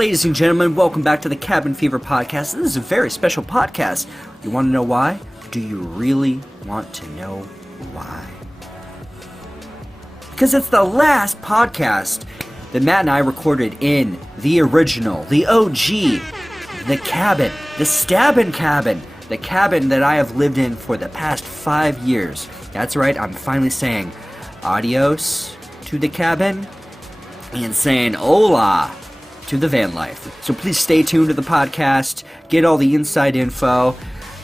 Ladies and gentlemen, welcome back to the Cabin Fever podcast. This is a very special podcast. You want to know why? Do you really want to know why? Because it's the last podcast that Matt and I recorded in the original, the OG, the cabin, the stabbin' cabin, the cabin that I have lived in for the past 5 years. That's right, I'm finally saying adios to the cabin and saying hola to the van life. So please stay tuned to the podcast, get all the inside info.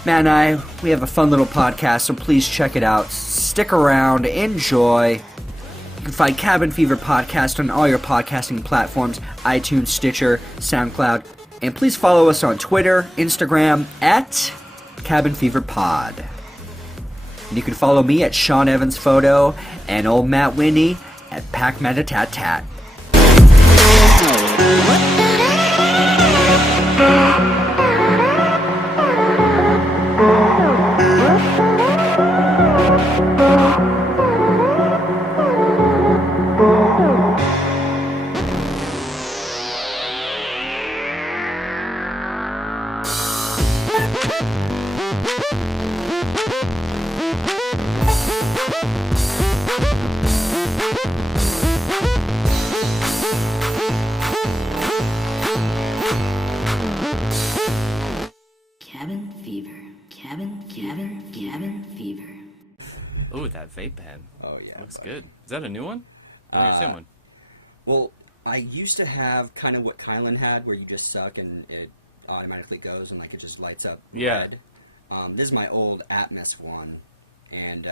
Matt and I, we have a fun little podcast, so please check it out. Stick around, enjoy. You can find Cabin Fever Podcast on all your podcasting platforms, iTunes, Stitcher, SoundCloud, and please follow us on Twitter, Instagram, at Cabin Fever Pod. And you can follow me at Sean Evans Photo and old Matt Whitney at PacMetaTat. Cabin Fever. Oh, that vape pen. Oh, yeah. Looks good. Is that a new one? I think it's the same one. Well, I used to have kind of what Kylan had, where you just suck and it automatically goes and, like, it just lights up red. This is my old Atmos one, and,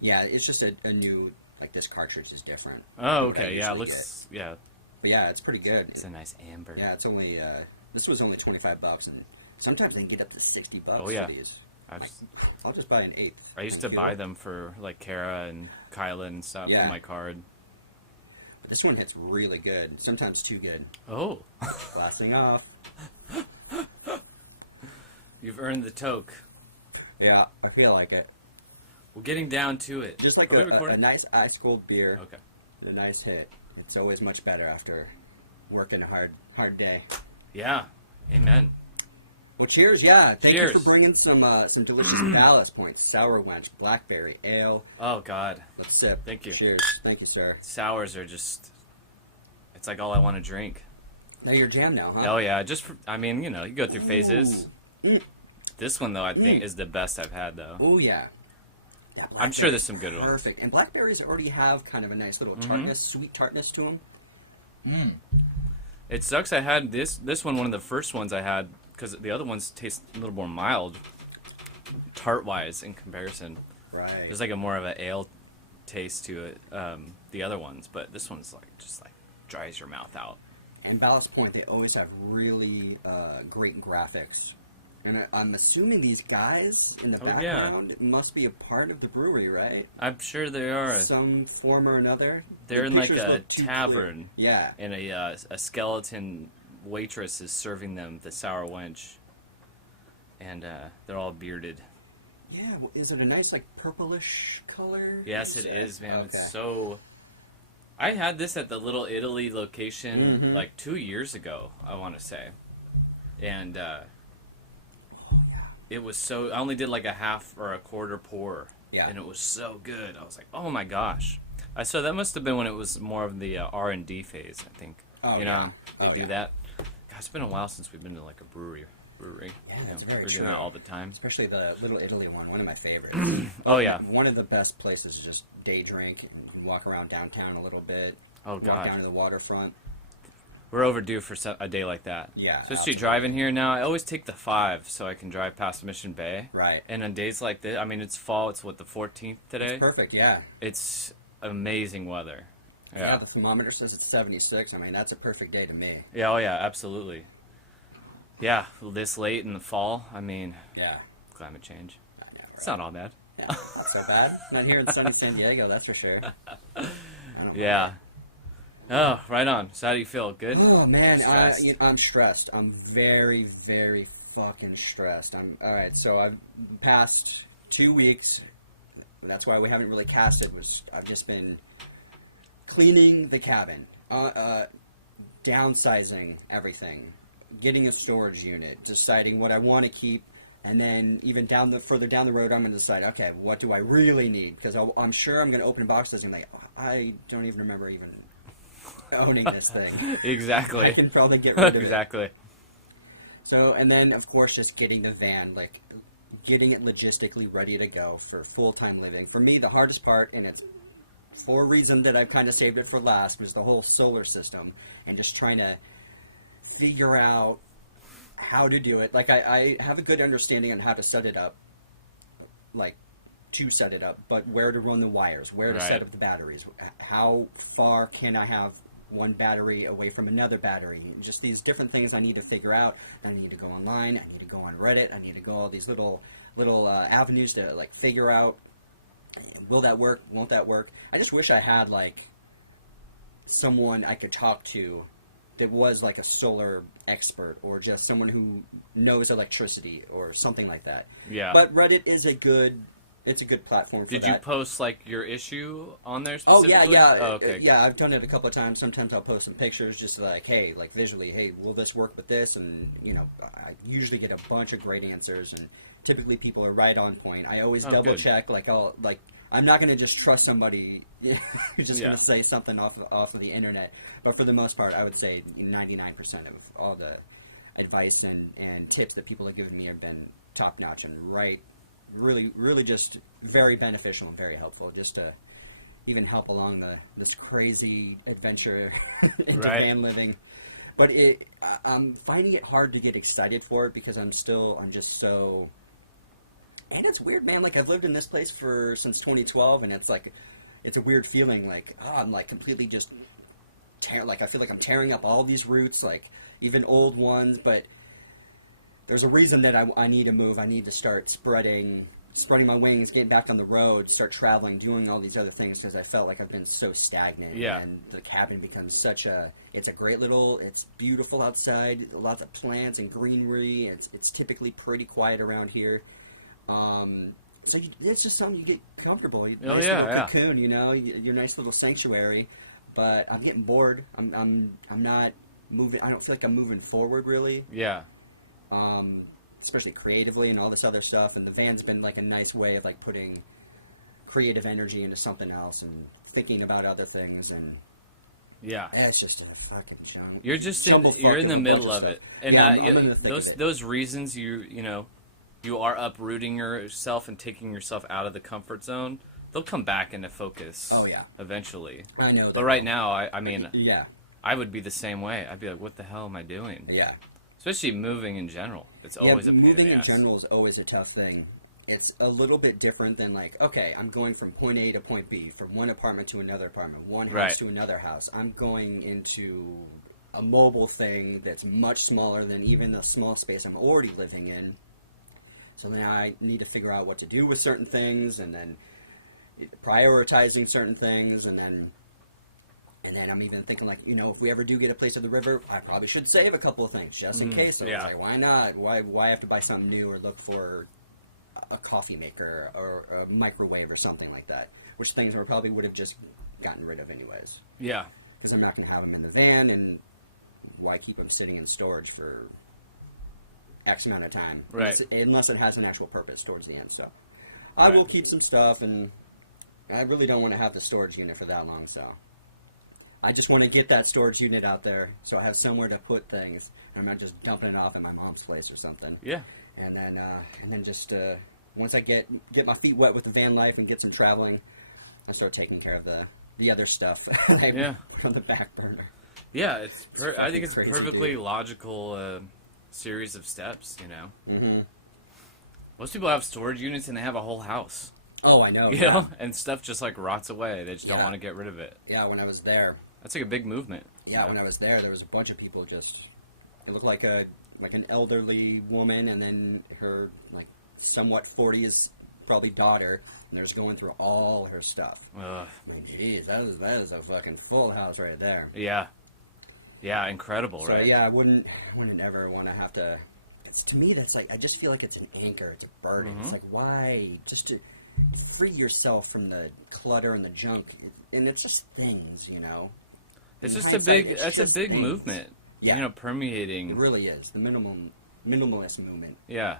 yeah, it's just a new, like, this cartridge is different. Oh, okay, yeah, it looks, yeah. But, yeah, it's pretty good. It's a nice amber. Yeah, it's only, this was only $25, and sometimes they can get up to $60 oh, yeah. for these. I've, I'll just buy an eighth. I used to buy them for, like, Kara and Kylan and stuff with my card. But this one hits really good. Sometimes too good. Oh. Blasting off. You've earned the toke. Yeah, I feel like it. We're getting down to it. Just like a nice ice-cold beer. Okay. A nice hit. It's always much better after working a hard day. Yeah. Amen. Well, cheers, yeah. Thank cheers. you for bringing some delicious ballast points. Sour wench, blackberry, ale. Oh, God. Let's sip. Thank you. Cheers. Thank you, sir. Sours are just... It's like all I want to drink. Now you're jam now, huh? Oh, yeah. Just for, I mean, you know, you go through phases. This one, though, I think is the best I've had, though. Oh, yeah. I'm sure there's some good ones. Perfect. And blackberries already have kind of a nice little tartness, sweet tartness to them. It sucks I had this one of the first ones I had, because the other ones taste a little more mild, tart-wise, in comparison. Right. There's like a more of an ale taste to it, the other ones, but this one's like just like dries your mouth out. And Ballast Point, they always have really great graphics. And I'm assuming these guys in the background must be a part of the brewery, right? I'm sure they are. Some form or another. They're in like a tavern. Yeah. And a skeleton waitress is serving them the sour wench. And they're all bearded. Yeah, well, is it a nice like purplish color? Yes, it is, man. Okay. It's so... I had this at the Little Italy location like 2 years ago, I want to say. And it was so... I only did like a half or a quarter pour. Yeah. And it was so good. I was like, oh my gosh. So that must have been when it was more of the R&D phase, I think. Oh, you know, they do that. God, it's been a while since we've been to like a brewery. Yeah, that's very we're true. doing that all the time. Especially the Little Italy one of my favorites. Oh, yeah. One of the best places to just day drink and you walk around downtown a little bit. Oh, God. Walk down to the waterfront. We're overdue for a day like that. Yeah. Especially driving here now. I always take the 5 so I can drive past Mission Bay. Right. And on days like this, I mean, it's fall. It's what, the 14th today? It's perfect, yeah. It's amazing weather. Yeah. The thermometer says it's 76. I mean, that's a perfect day to me. Yeah, oh, yeah, absolutely. Yeah, this late in the fall, I mean, climate change. I know, right? It's not all bad. Yeah, not so bad. Not here in sunny San Diego, that's for sure. Yeah. Oh, right on. So how do you feel? Good? Oh, man, I'm stressed. I'm very, very fucking stressed. Alright, so I've past 2 weeks, that's why we haven't really casted, I've just been cleaning the cabin. downsizing everything, getting a storage unit, deciding what I want to keep, and then even further down the road, I'm going to decide, okay, what do I really need? Because I'm sure I'm going to open boxes and like, I don't even remember even owning this thing. Exactly. I can probably get rid of exactly. it. So, and then, of course, just getting the van, like, getting it logistically ready to go for full-time living. For me, the hardest part, and it's for a reason that I've kind of saved it for last, was the whole solar system and just trying to figure out how to do it. Like, I have a good understanding on how to set it up, like, to set it up, but where to run the wires, where to set up the batteries, how far can I have one battery away from another battery, just these different things I need to figure out. I need to go online, I need to go on Reddit, I need to go all these little avenues to, like, figure out, will that work, won't that work. I just wish I had, like, someone I could talk to that was, like, a solar expert, or just someone who knows electricity, or something like that. Yeah. But Reddit is a good platform for that. Did you post, like, your issue on there Oh, specifically? yeah. Oh, okay. Yeah, I've done it a couple of times. Sometimes I'll post some pictures just like, hey, like, visually, hey, will this work with this? And, you know, I usually get a bunch of great answers, and typically people are right on point. I always double check, I'm not going to just trust somebody who's just going to say something off of the internet. But for the most part, I would say 99% of all the advice and tips that people have given me have been top-notch and really, really just very beneficial and very helpful, just to even help along this crazy adventure into van living. But I'm finding it hard to get excited for it because I'm just so... And it's weird, man. Like, I've lived in this place since 2012, and it's like, it's a weird feeling. Like, I'm like completely just I feel like I'm tearing up all these roots, like even old ones. But there's a reason that I need to move. I need to start spreading my wings, getting back on the road, start traveling, doing all these other things, because I felt like I've been so stagnant. Yeah. And the cabin becomes it's beautiful outside, lots of plants and greenery. It's typically pretty quiet around here. So it's just something you get comfortable. Nice little cocoon, you know, your nice little sanctuary. But I'm getting bored. I'm not moving. I don't feel like I'm moving forward really. Yeah. Especially creatively and all this other stuff. And the van's been like a nice way of like putting creative energy into something else and thinking about other things. And it's just a fucking junk. You're just you're in the middle of it, and I'm in the thick of it. Those reasons you are uprooting yourself and taking yourself out of the comfort zone. They'll come back into focus. Oh yeah, eventually. I know. But right now, I mean, yeah, I would be the same way. I'd be like, what the hell am I doing? Yeah. Especially moving in general. It's always a pain in the ass. Moving in general is always a tough thing. It's a little bit different than like, okay, I'm going from point A to point B, from one apartment to another apartment, one house to another house. I'm going into a mobile thing that's much smaller than even the small space I'm already living in. So then I need to figure out what to do with certain things, and then prioritizing certain things, and then I'm even thinking, like, you know, if we ever do get a place at the river, I probably should save a couple of things just in case. So it's like, why not? Why have to buy something new or look for a coffee maker or a microwave or something like that? Which things I probably would have just gotten rid of anyways. Yeah. Because I'm not going to have them in the van, and why keep them sitting in storage for X amount of time, unless it has an actual purpose towards the end. So I will keep some stuff, and I really don't want to have the storage unit for that long, so I just want to get that storage unit out there so I have somewhere to put things, and I'm not just dumping it off at my mom's place or something. Yeah. And then just once I get my feet wet with the van life and get some traveling, I start taking care of the other stuff I put on the back burner. Yeah, I think it's a perfectly logical series of steps, you know. Mm-hmm. Most people have storage units and they have a whole house. Oh, I know. You know, and stuff just like rots away. They just don't want to get rid of it. Yeah, when I was there. That's like a big movement. Yeah, you know? when I was there was a bunch of people just. It looked like an elderly woman, and then her like somewhat 40s probably daughter, and they're just going through all her stuff. Ugh. Like, geez, that is a fucking full house right there. Yeah. Yeah, incredible, so, right? Yeah, I wouldn't ever want to have to. To me, that's like, I just feel like it's an anchor, it's a burden. Mm-hmm. It's like, why just to free yourself from the clutter and the junk, and it's just things, you know. It's just a big movement. Yeah. You know, permeating. It really is. The minimalist movement. Yeah.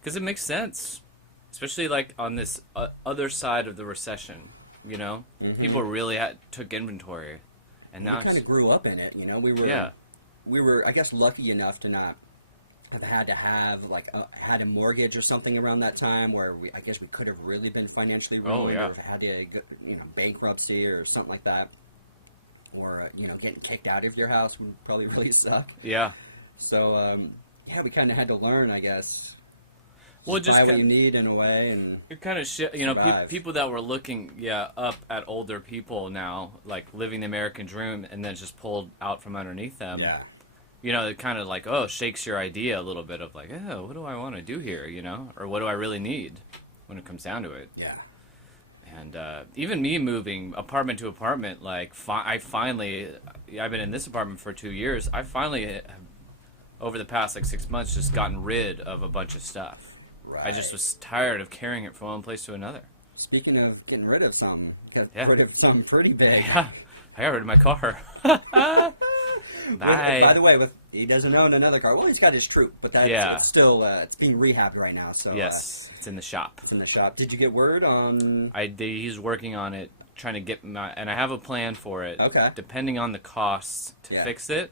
Because it makes sense. Especially, like, on this other side of the recession, you know? Mm-hmm. People really took inventory. And now we kind of grew up in it, you know? We were, I guess, lucky enough to not have had to have, like, had a mortgage or something around that time where I guess we could have really been financially ruined or had to, you know, bankruptcy or something like that. Or, you know, getting kicked out of your house would probably really suck. Yeah. So, yeah, we kind of had to learn, I guess. Well, just buy what you need in a way, and it kind of you know, people that were looking, up at older people now, like living the American dream, and then just pulled out from underneath them. Yeah. You know, it kind of like, shakes your idea a little bit of like, what do I want to do here, you know? Or what do I really need when it comes down to it? Yeah. And even me moving apartment to apartment, like, I've been in this apartment for 2 years. I finally have, over the past, like, 6 months, just gotten rid of a bunch of stuff. Right. I just was tired of carrying it from one place to another. Speaking of getting rid of something, got rid of something pretty big. Yeah, I got rid of my car. Bye. By the way, he doesn't own another car. Well, he's got his Troop, but it's still it's being rehabbed right now. So yes, it's in the shop. It's in the shop. Did you get word on? He's working on it, trying to get and I have a plan for it. Okay. Depending on the costs to fix it,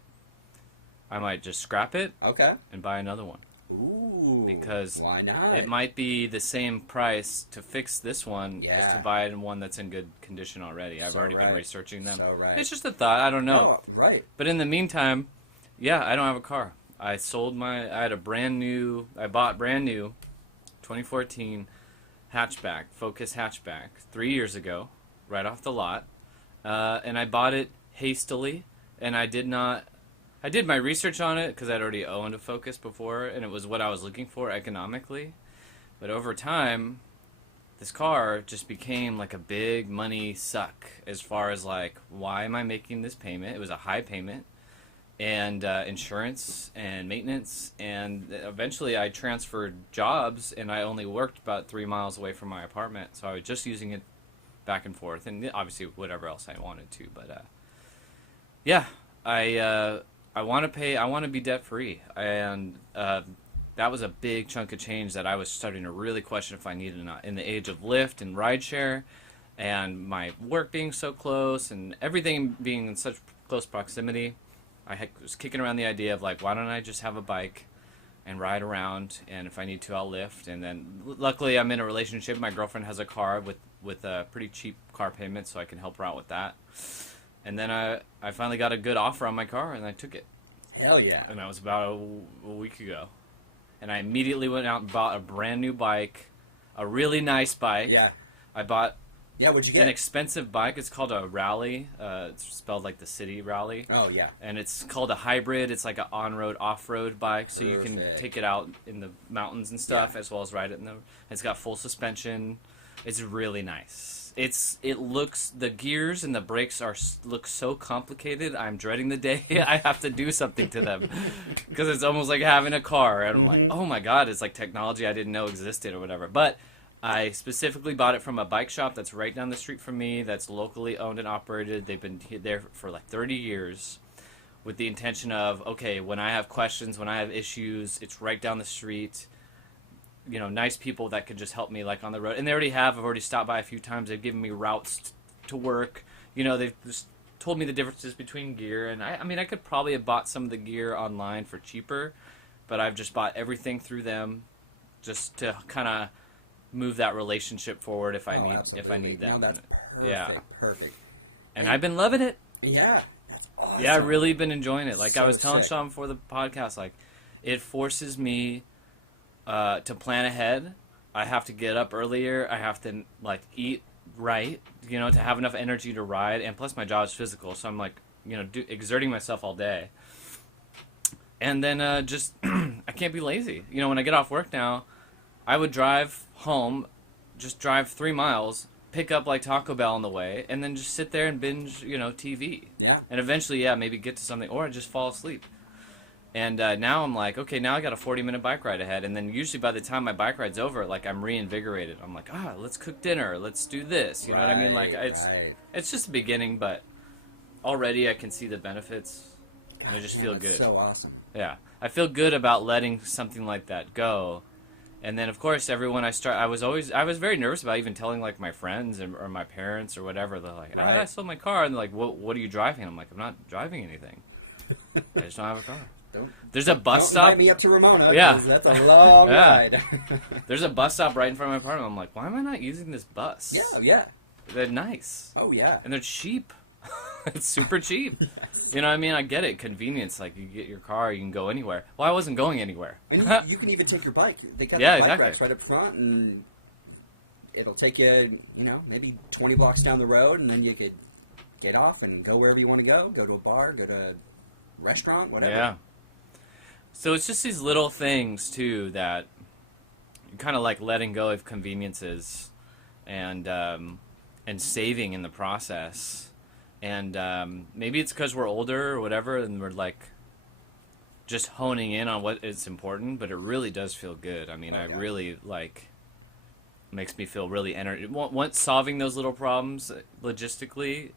I might just scrap it. Okay. And buy another one. Ooh. Because why not? It might be the same price to fix this one as to buy one that's in good condition already. I've already been researching them. So right. It's just a thought. I don't know. No, right. But in the meantime, I don't have a car. I had a bought brand new 2014 hatchback, Focus hatchback, 3 years ago, right off the lot. And I bought it hastily, and I did my research on it because I'd already owned a Focus before, and it was what I was looking for economically. But over time, this car just became like a big money suck as far as like, why am I making this payment? It was a high payment, and insurance and maintenance, and eventually I transferred jobs, and I only worked about 3 miles away from my apartment, so I was just using it back and forth, and obviously whatever else I wanted to. But I want to be debt-free, and that was a big chunk of change that I was starting to really question if I needed or not. In the age of Lyft and rideshare, and my work being so close, and everything being in such close proximity, I was kicking around the idea of, like, why don't I just have a bike and ride around, and if I need to, I'll Lyft. And then, luckily, I'm in a relationship. My girlfriend has a car with a pretty cheap car payment, so I can help her out with that. And then I finally got a good offer on my car, and I took it. Hell yeah. And that was about a week ago. And I immediately went out and bought a brand new bike, a really nice bike. Yeah. I bought what'd you get? an expensive bike. It's called a Rally. It's spelled like the city Rally. Oh, yeah. And it's called a hybrid. It's like an on-road, off-road bike, so you can take it out in the mountains and stuff, as well as ride it It's got full suspension. It's really nice. The gears and the brakes look so complicated. I'm dreading the day I have to do something to them, because it's almost like having a car, and I'm like, oh my god, it's like technology I didn't know existed or whatever. But I specifically bought it from a bike shop that's right down the street from me, that's locally owned and operated. They've been there for like 30 years, with the intention of, okay, when I have questions, when I have issues, it's right down the street. You know, nice people that could just help me, like, on the road. And they already have. I've already stopped by a few times. They've given me routes to work. You know, they've just told me the differences between gear. And I mean, I could probably have bought some of the gear online for cheaper, but I've just bought everything through them just to kind of move that relationship forward if I need that. No, that's perfect. Perfect. And I've been loving it. Yeah. That's awesome. Yeah, I've really been enjoying it. Like, So I was telling sick. Sean before the podcast, like, it forces me to plan ahead. I have to get up earlier. I have to, like, eat right, you know, to have enough energy to ride. And plus, my job is physical, so I'm, like, you know, exerting myself all day. And then just I can't be lazy. You know, when I get off work now, I would drive home, just drive 3 miles, pick up, like, Taco Bell on the way, and then just sit there and binge, you know, TV. Yeah. And eventually, maybe get to something, or just fall asleep. And now I'm like, okay, now I got a 40-minute bike ride ahead. And then usually by the time my bike ride's over, like, I'm reinvigorated. I'm like, let's cook dinner. Let's do this. You know what I mean? Like, it's just the beginning, but already I can see the benefits. And I just feel good. So awesome. Yeah. I feel good about letting something like that go. And then, of course, I was very nervous about even telling, like, my friends or my parents or whatever. They're like, I sold my car. And they're like, what are you driving? I'm like, I'm not driving anything. I just don't have a car. There's a bus stop. Don't invite me up to Ramona. Yeah. That's a long ride. There's a bus stop right in front of my apartment. I'm like, why am I not using this bus? Yeah. They're nice. Oh, yeah. And they're cheap. It's super cheap. Yes. You know what I mean? I get it. Convenience. Like, you get your car, you can go anywhere. Well, I wasn't going anywhere. And you can even take your bike. They got Yeah, the bike exactly. racks right up front, and it'll take you, maybe 20 blocks down the road, and then you could get off and go wherever you want to go. Go to a bar, go to a restaurant, whatever. Yeah. So it's just these little things, too, that you're kind of like letting go of conveniences and saving in the process. And maybe it's because we're older or whatever, and we're like just honing in on what is important, but it really does feel good. I mean, I really makes me feel really once solving those little problems logistically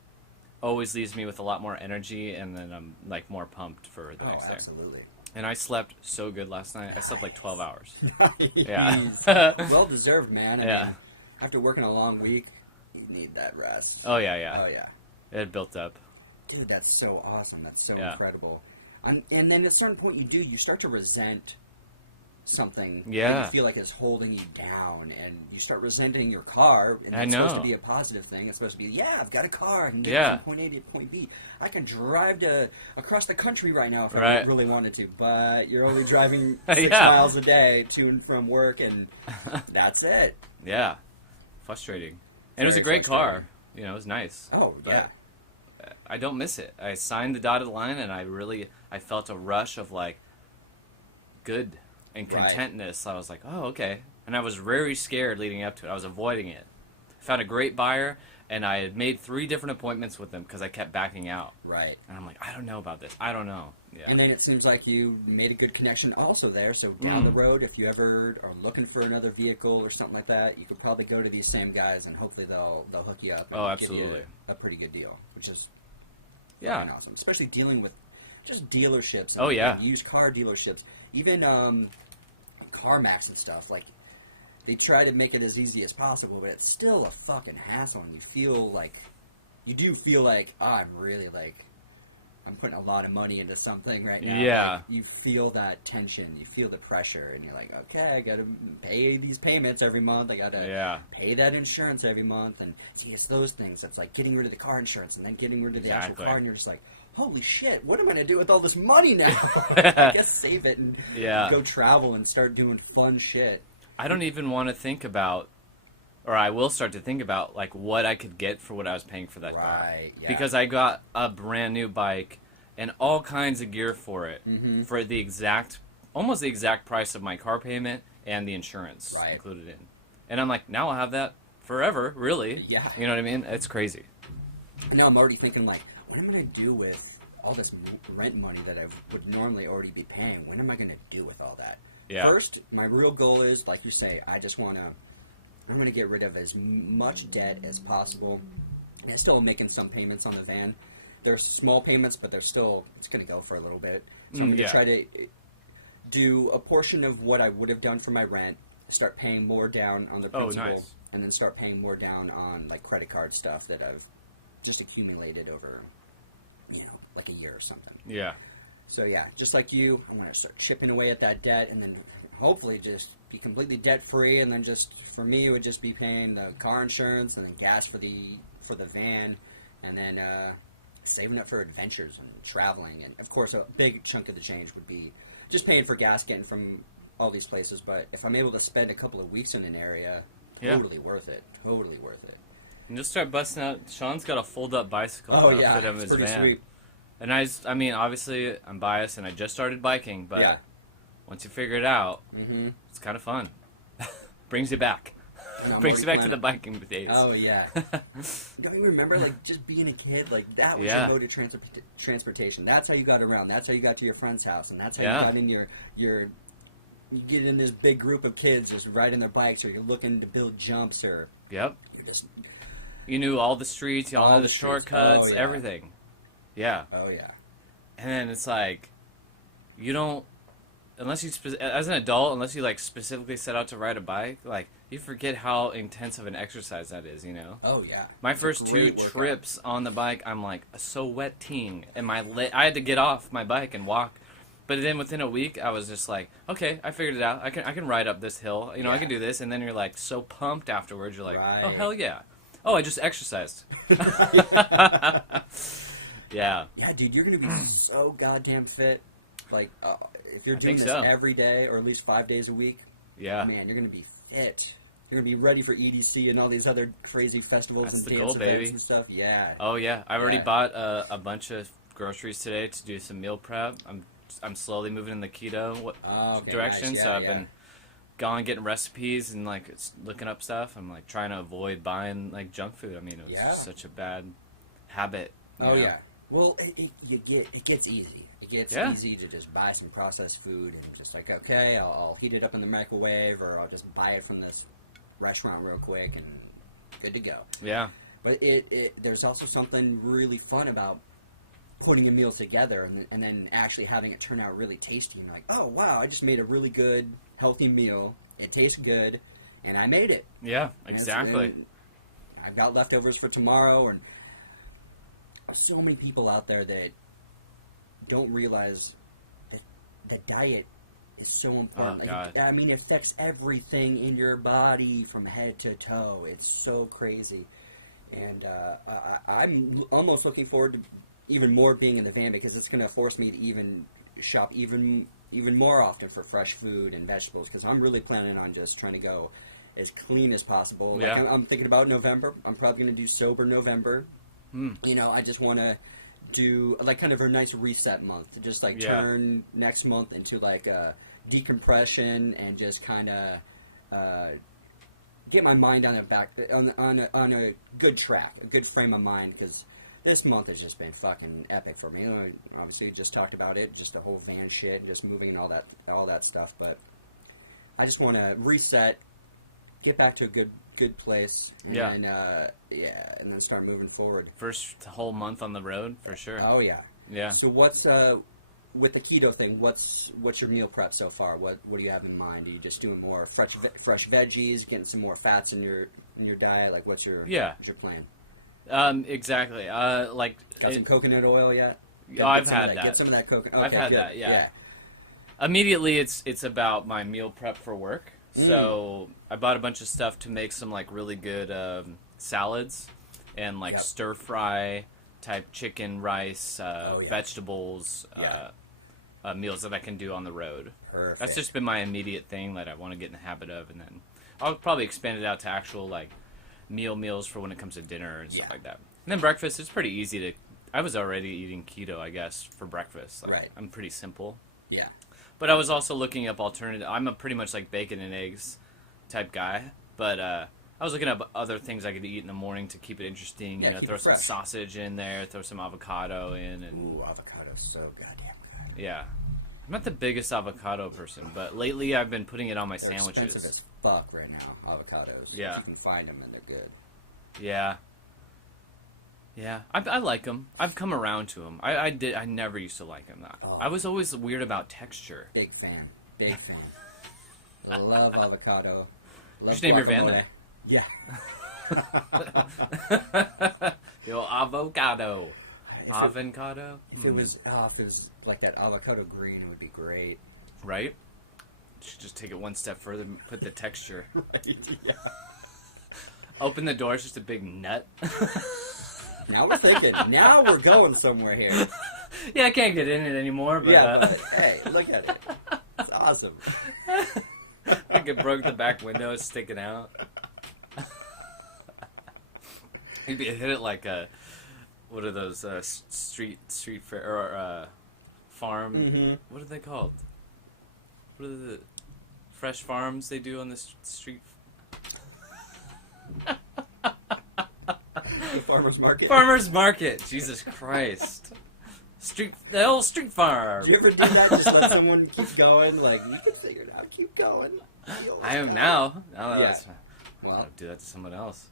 always leaves me with a lot more energy, and then I'm like more pumped for the next day. Absolutely. And I slept so good last night. I slept like 12 hours. Nice. Yeah. Well deserved, man. I mean, after working a long week, you need that rest. Oh yeah. Oh yeah. It had built up. Dude, that's so awesome. That's so incredible. And then at a certain point you start to resent something that you feel like is holding you down, and you start resenting your car, and it's supposed to be a positive thing. It's supposed to be, I've got a car, I can get from point A to point B. I can drive across the country right now if I really wanted to, but you're only driving 6 miles a day to and from work, and that's it. Yeah. Frustrating. And it was a great car. It was nice. Oh, but I don't miss it. I signed the dotted line, and I felt a rush of, like, good and contentness. I was like, oh, okay. And I was very scared leading up to it. I was avoiding it. I found a great buyer, and I had made 3 different appointments with them because I kept backing out. Right. And I'm like, I don't know about this. I don't know. Yeah. And then it seems like you made a good connection also there. So down the road, if you ever are looking for another vehicle or something like that, you could probably go to these same guys, and hopefully they'll hook you up and give you a pretty good deal, which is awesome. Especially dealing with just dealerships and, and used car dealerships. Even CarMax and stuff. Like, they try to make it as easy as possible, but it's still a fucking hassle, and you do feel like, I'm really I'm putting a lot of money into something right now. Yeah. Like, you feel that tension. You feel the pressure. And you're like, okay, I got to pay these payments every month. I got to pay that insurance every month. And see, it's those things. It's like getting rid of the car insurance and then getting rid of the actual car. And you're just like, holy shit, what am I going to do with all this money now? I guess save it and go travel and start doing fun shit. I don't even want to think about, or I will start to think about, like, what I could get for what I was paying for that car. Yeah. Because I got a brand new bike and all kinds of gear for it for almost the exact price of my car payment and the insurance included in. And I'm like, now I'll have that forever, really. Yeah. You know what I mean? It's crazy. Now I'm already thinking, like, what am I going to do with all this rent money that I would normally already be paying? What am I going to do with all that? Yeah. First, my real goal is, like you say, I'm going to get rid of as much debt as possible. And I'm still making some payments on the van. They're small payments, but it's going to go for a little bit. So I'm going to try to do a portion of what I would have done for my rent, start paying more down on the principal, and then start paying more down on, like, credit card stuff that I've just accumulated over, like a year or something. Yeah. So, just like you, I want to start chipping away at that debt, and then hopefully just be completely debt-free, and then just, for me, it would just be paying the car insurance, and then gas for the van, and then saving up for adventures and traveling. And, of course, a big chunk of the change would be just paying for gas getting from all these places. But if I'm able to spend a couple of weeks in an area, totally worth it. Totally worth it. And just start busting out. Sean's got a fold-up bicycle. Oh, yeah. Fit him It's his pretty van. sweet. And I mean, obviously, I'm biased, and I just started biking, but once you figure it out, it's kind of fun. Brings you back. Brings you back to the biking days. Oh, yeah. Don't you remember, like, just being a kid? Like, that was your mode of transportation. That's how you got around. That's how you got to your friend's house. And that's how you got in you get in this big group of kids just riding their bikes, or you're looking to build jumps, or... Yep. You're just... You knew all the streets, you all knew the shortcuts, oh, everything. Yeah. Oh yeah. And then it's like, you don't, unless you, as an adult, unless you like specifically set out to ride a bike, like you forget how intense of an exercise that is, you know? Oh yeah. My It's a first 2 great workout. trips on the bike, I'm like so wetting, and I had to get off my bike and walk. But then within a week, I was just like, okay, I figured it out. I can ride up this hill. You know, I Yeah. can do this. And then you're like so pumped afterwards. You're like, oh Right. hell yeah. Oh, I just exercised. Yeah. Yeah, dude, you're gonna be so goddamn fit. Like, if you're I doing think this so. every day or at least 5 days a week, Yeah. man, you're gonna be fit. You're gonna be ready for EDC and all these other crazy festivals That's and the dance goal, events baby. and stuff. Yeah. Oh yeah. I already Yeah. bought a bunch of groceries today to do some meal prep. I'm slowly moving in the keto Okay, direction. nice. So Yeah, I've been going getting recipes and like looking up stuff. I'm like trying to avoid buying like junk food. I mean, it's Yeah. such a bad habit. you Oh know? yeah. Well, it gets easy. It gets Yeah. easy to just buy some processed food and just like, okay, I'll heat it up in the microwave or I'll just buy it from this restaurant real quick and good to go. Yeah. But there's also something really fun about putting a meal together and then actually having it turn out really tasty. And like, oh wow, I just made a really good, healthy meal. It tastes good, and I made it. Yeah. And Exactly. and I've got leftovers for tomorrow, and so many people out there that don't realize that the diet is so important. Oh, God. I mean, it affects everything in your body from head to toe. It's so crazy. And I'm almost looking forward to even more being in the van because it's going to force me to even shop even more often for fresh food and vegetables because I'm really planning on just trying to go as clean as possible. Like Yeah. I'm thinking about November. I'm probably going to do sober November. You know, I just want to do like kind of a nice reset month to just like Yeah. turn next month into like a decompression and just kind of get my mind on a good track, a good frame of mind because this month has just been fucking epic for me. Obviously, we just talked about it, just the whole van shit, and just moving and all that stuff. But I just want to reset, get back to a good place, and Yeah. then, and then start moving forward. First whole month on the road for sure. Oh yeah. Yeah. So what's with the keto thing? What's your meal prep so far? What do you have in mind? Are you just doing more fresh veggies, getting some more fats in your diet? Like what's your plan? Exactly. Like Got some coconut oil yet? I've some had of that. Get some of that coconut. Okay, I've had good. that. Yeah. Immediately, it's about my meal prep for work. So I bought a bunch of stuff to make some like really good salads and like Yep. stir fry type chicken, rice, yeah. vegetables, meals that I can do on the road. Perfect. That's just been my immediate thing that I want to get in the habit of, and then I'll probably expand it out to actual like meals for when it comes to dinner and stuff Yeah. like that. And then breakfast, it's pretty easy to. I was already eating keto, I guess, for breakfast. Like, Right. I'm pretty simple. Yeah. But I was also looking up alternative. I'm a pretty much like bacon and eggs type guy. But I was looking up other things I could eat in the morning to keep it interesting. Yeah, You know, keep throw it some fresh. sausage in there, throw some avocado in, and Ooh, avocado's so goddamn good. yeah. I'm not the biggest avocado person, but lately I've been putting it on my They're sandwiches. expensive as fuck right now, avocados. Yeah. You can find them and they're good. Yeah. Yeah, I like them. I've come around to them. I never used to like them. Oh. I was always weird about texture. Big fan. Love avocado. Love should name your van guacamole. that. Yeah. Yo, avocado. If it- Avocado? If it was like that avocado green, it would be great. Right? Should just take it one step further and put the texture. Right? Yeah. Open the door, it's just a big nut. Now we're thinking. Now we're going somewhere here. Yeah, I can't get in it anymore, but, Yeah, but hey, look at it. It's awesome. I get broke the back window, it's sticking out. Maybe hit it like a, what are those street fair or farm? Mm-hmm. What are they called? What are the fresh farms they do on the street? The farmer's market. Farmers market. Jesus Christ. The old street farm. Do you ever do that? Just let someone keep going? Like, you can figure it out. Keep going. I am now. Now that Yeah. that's, Well, I'll do that to someone else.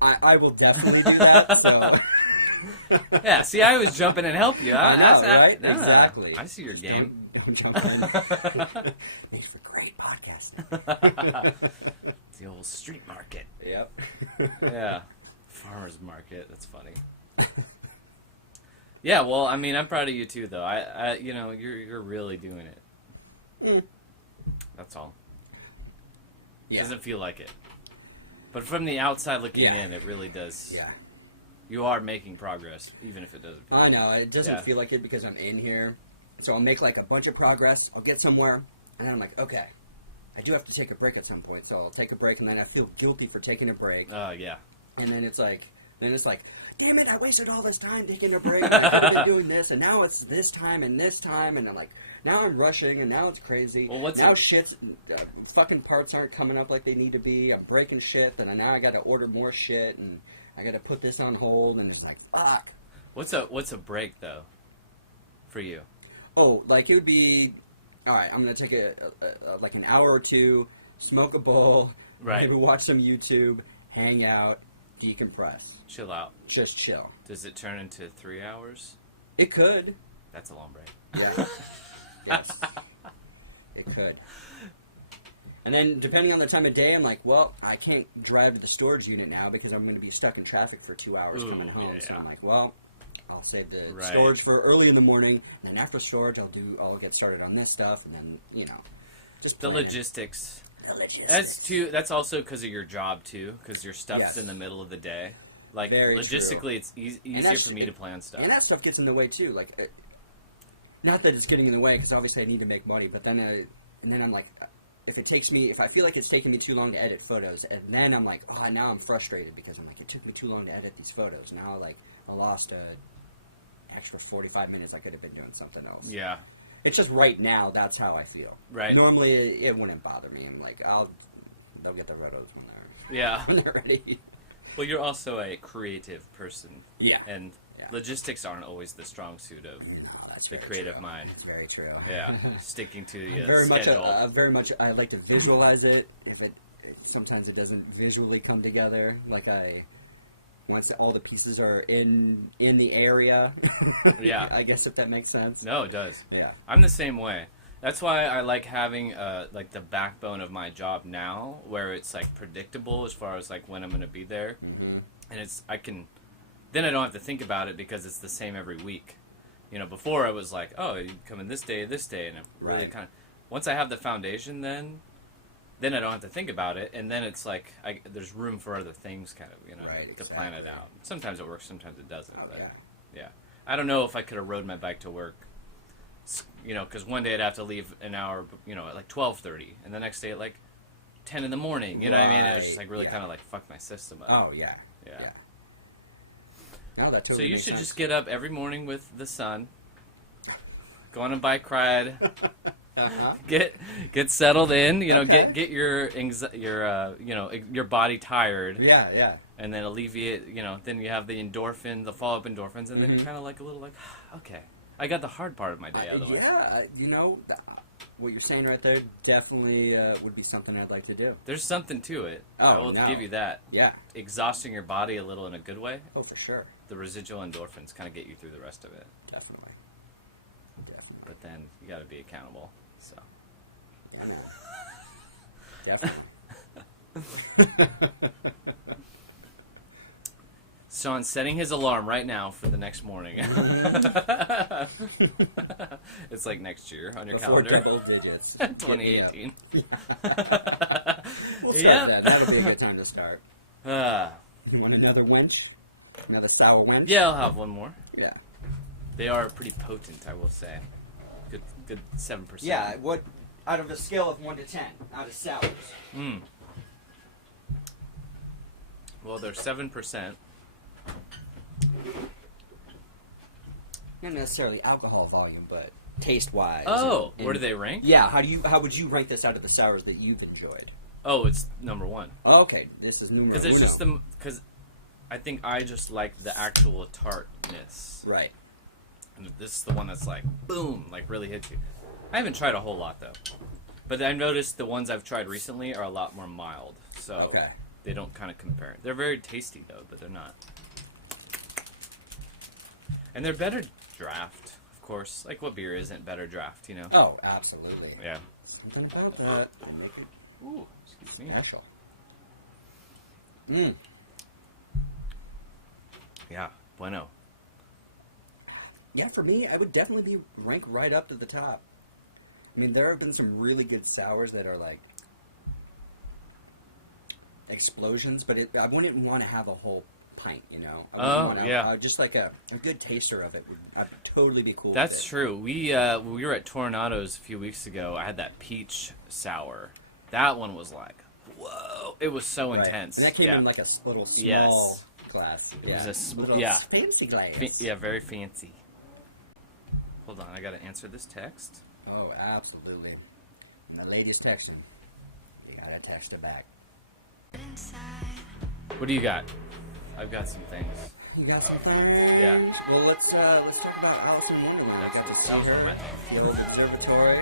I will definitely do that. So Yeah, see, I was jumping and help you. I know, That's right? no, Exactly. I see your game. Don't jump in. Makes for great podcasting. It's the old street market. Yep. Yeah. Farmer's market. That's funny. Yeah, well, I mean, I'm proud of you too, though. I you know, you're really doing it. Mm. That's all. Yeah. Doesn't feel like it. But from the outside looking Yeah. in, it really does. Yeah. You are making progress, even if it doesn't feel I know. It doesn't Yeah. feel like it because I'm in here. So I'll make like a bunch of progress. I'll get somewhere, and then I'm like, okay, I do have to take a break at some point. So I'll take a break, and then I feel guilty for taking a break. Yeah. And then it's like, damn it, I wasted all this time taking a break. I could have been doing this, and now it's this time, and I'm like, now I'm rushing, and now it's crazy. Well, fucking parts aren't coming up like they need to be. I'm breaking shit, and now I got to order more shit, and I got to put this on hold, and it's like, fuck. What's a break though, for you? Oh, like it would be, all right, I'm gonna take like an hour or two, smoke a bowl, Right. maybe watch some YouTube, hang out, decompress, Chill out. just chill. Does it turn into 3 hours? It could. That's a long break. Yeah. Yes. It could. And then, depending on the time of day, I'm like, well, I can't drive to the storage unit now because I'm going to be stuck in traffic for 2 hours coming home. yeah. So I'm like, well, I'll save the Right. storage for early in the morning, and then after storage, I'll get started on this stuff, and then just The plan it. logistics. The logistics. That's also because of your job too, because your stuff's Yes. in the middle of the day. Like Very logistically, true. it's easier that's- for me to plan stuff. And that stuff gets in the way too. Like, not that it's getting in the way, because obviously I need to make money. But then, I'm like, if I feel like it's taking me too long to edit photos, and then I'm like, oh, now I'm frustrated because I'm like, it took me too long to edit these photos. Now, like, I lost extra 45 minutes. I could have been doing something else. Yeah. It's just right now. That's how I feel. Right. Normally, it wouldn't bother me. I'm like, they'll get the photos Yeah. when they're ready. Well, you're also a creative person. Yeah. And Yeah. logistics aren't always the strong suit of No, that's the very creative true. mind. That's very true. Yeah. Sticking to the very schedule. much. I like to visualize it. Sometimes it doesn't visually come together. Like once all the pieces are in the area. Yeah. I guess if that makes sense. No, it does. Yeah. I'm the same way. That's why I like having like the backbone of my job now, where it's like predictable as far as like when I'm going to be there, and then I don't have to think about it because it's the same every week. Before I was like, oh, you come in this day, and it really Right. kind of. Once I have the foundation, then I don't have to think about it, and then it's like there's room for other things, kind of, Right, to plan it exactly. out. Sometimes it works, sometimes it doesn't. Oh, but yeah. I don't know if I could have rode my bike to work. Because one day I'd have to leave an hour, at like 12:30, and the next day at like 10 in the morning. You know what I mean? It was just like really Right, kind of like fuck my system up. Oh yeah. Yeah. Now that totally So you makes should sense. just get up every morning with the sun, go on a bike ride, Uh-huh. get settled in. Okay. Get your your body tired, Yeah, yeah. and then alleviate. Then you have the endorphin, the follow up endorphins, and then Mm-hmm. you're kind of like a little like, okay, I got the hard part of my day out of the way. Yeah, what you're saying right there definitely would be something I'd like to do. There's something to it. Oh, I will no. give you that. Yeah. Exhausting your body a little in a good way. Oh, for sure. The residual endorphins kind of get you through the rest of it. Definitely. Definitely. But then you got to be accountable. So. Yeah, no. Definitely. Sean's setting his alarm right now for the next morning. It's like next year on your Before calendar. double digits. 2018. We'll start Yeah. that. That'll be a good time to start. Ah. You want another wench? Another sour wench? Yeah, I'll have one more. Yeah. They are pretty potent, I will say. Good 7%. Yeah, what, out of a scale of 1 to 10, out of sours? Well, they're 7%. Not necessarily alcohol volume, but taste-wise. Oh, and- where do they rank? Yeah, how would you rank this out of the sours that you've enjoyed? Oh, it's number 1. Okay, this is numero Because it's uno. just because I think I just like the actual tartness. Right. And this is the one that's like, boom, like really hits you. I haven't tried a whole lot, though. But I've noticed the ones I've tried recently are a lot more mild. So Okay. they don't kind of compare. They're very tasty, though, but they're not. And they're better draft, of course. Like, what beer isn't better draft, you know? Oh, absolutely. Yeah. Something about that. They make it Ooh, excuse me. special. Mm. Yeah, bueno. Yeah, for me, I would definitely be rank right up to the top. I mean, there have been some really good sours that are like explosions, but I wouldn't want to have a whole pint, you know? Yeah. Just like a good taster of it I'd totally be cool That's with it. true. We were at Tornado's a few weeks ago. I had that peach sour. That one was like, whoa. It was so Right. intense. And that came in like a little small glass. It was a little fancy glass. yeah, very fancy. Hold on, I gotta answer this text. Oh, absolutely. And the lady's texting. You gotta text her back. What do you got? I've got some things. You got some things? Yeah. Well, let's talk about Alison Wonderland. I got to see that was one her of my at things. the old observatory.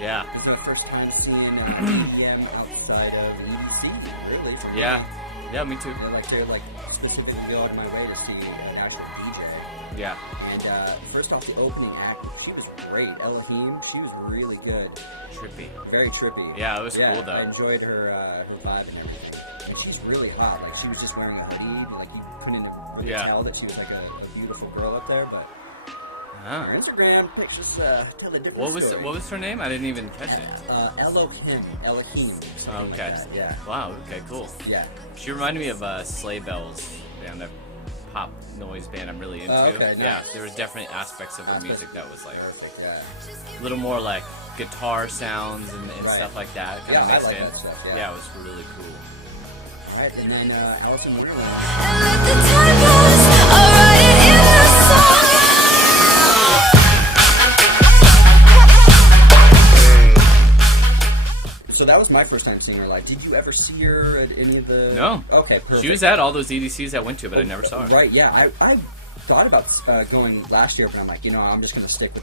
Yeah. It was my first time seeing EDM outside of EDC, really. Yeah. Yeah, me too. I like to specifically go out of my way to see an actual DJ. Yeah. And first off, the opening act, she was great. Elohim, she was really good. Trippy. Very trippy. Yeah, it was cool, though. I enjoyed her vibe and everything. And she's really hot. Like, she was just wearing a hoodie. Like, you couldn't really tell that she was like a beautiful girl up there, but her Instagram pictures tell a different story. What was her name? I didn't even catch it. Elohim. Okay. Like that, yeah. Wow. Okay. Cool. Yeah. She reminded me of Sleigh Bells band, that pop noise band I'm really into. Okay, nice. Yeah. There was definitely aspects of her music that was like Perfect, yeah. a little more like guitar sounds and Right. stuff like that. Yeah, Kinda I mixed like in. that stuff, yeah. Yeah, it was really cool. Alright, and then Alison Wonderland. And let the time pass, I'll write it in the song. So that was my first time seeing her live. Did you ever see her at any of the... No. Okay, perfect. She was at all those EDCs I went to, but I never saw her. Right, yeah. I thought about going last year, but I'm like, I'm just going to stick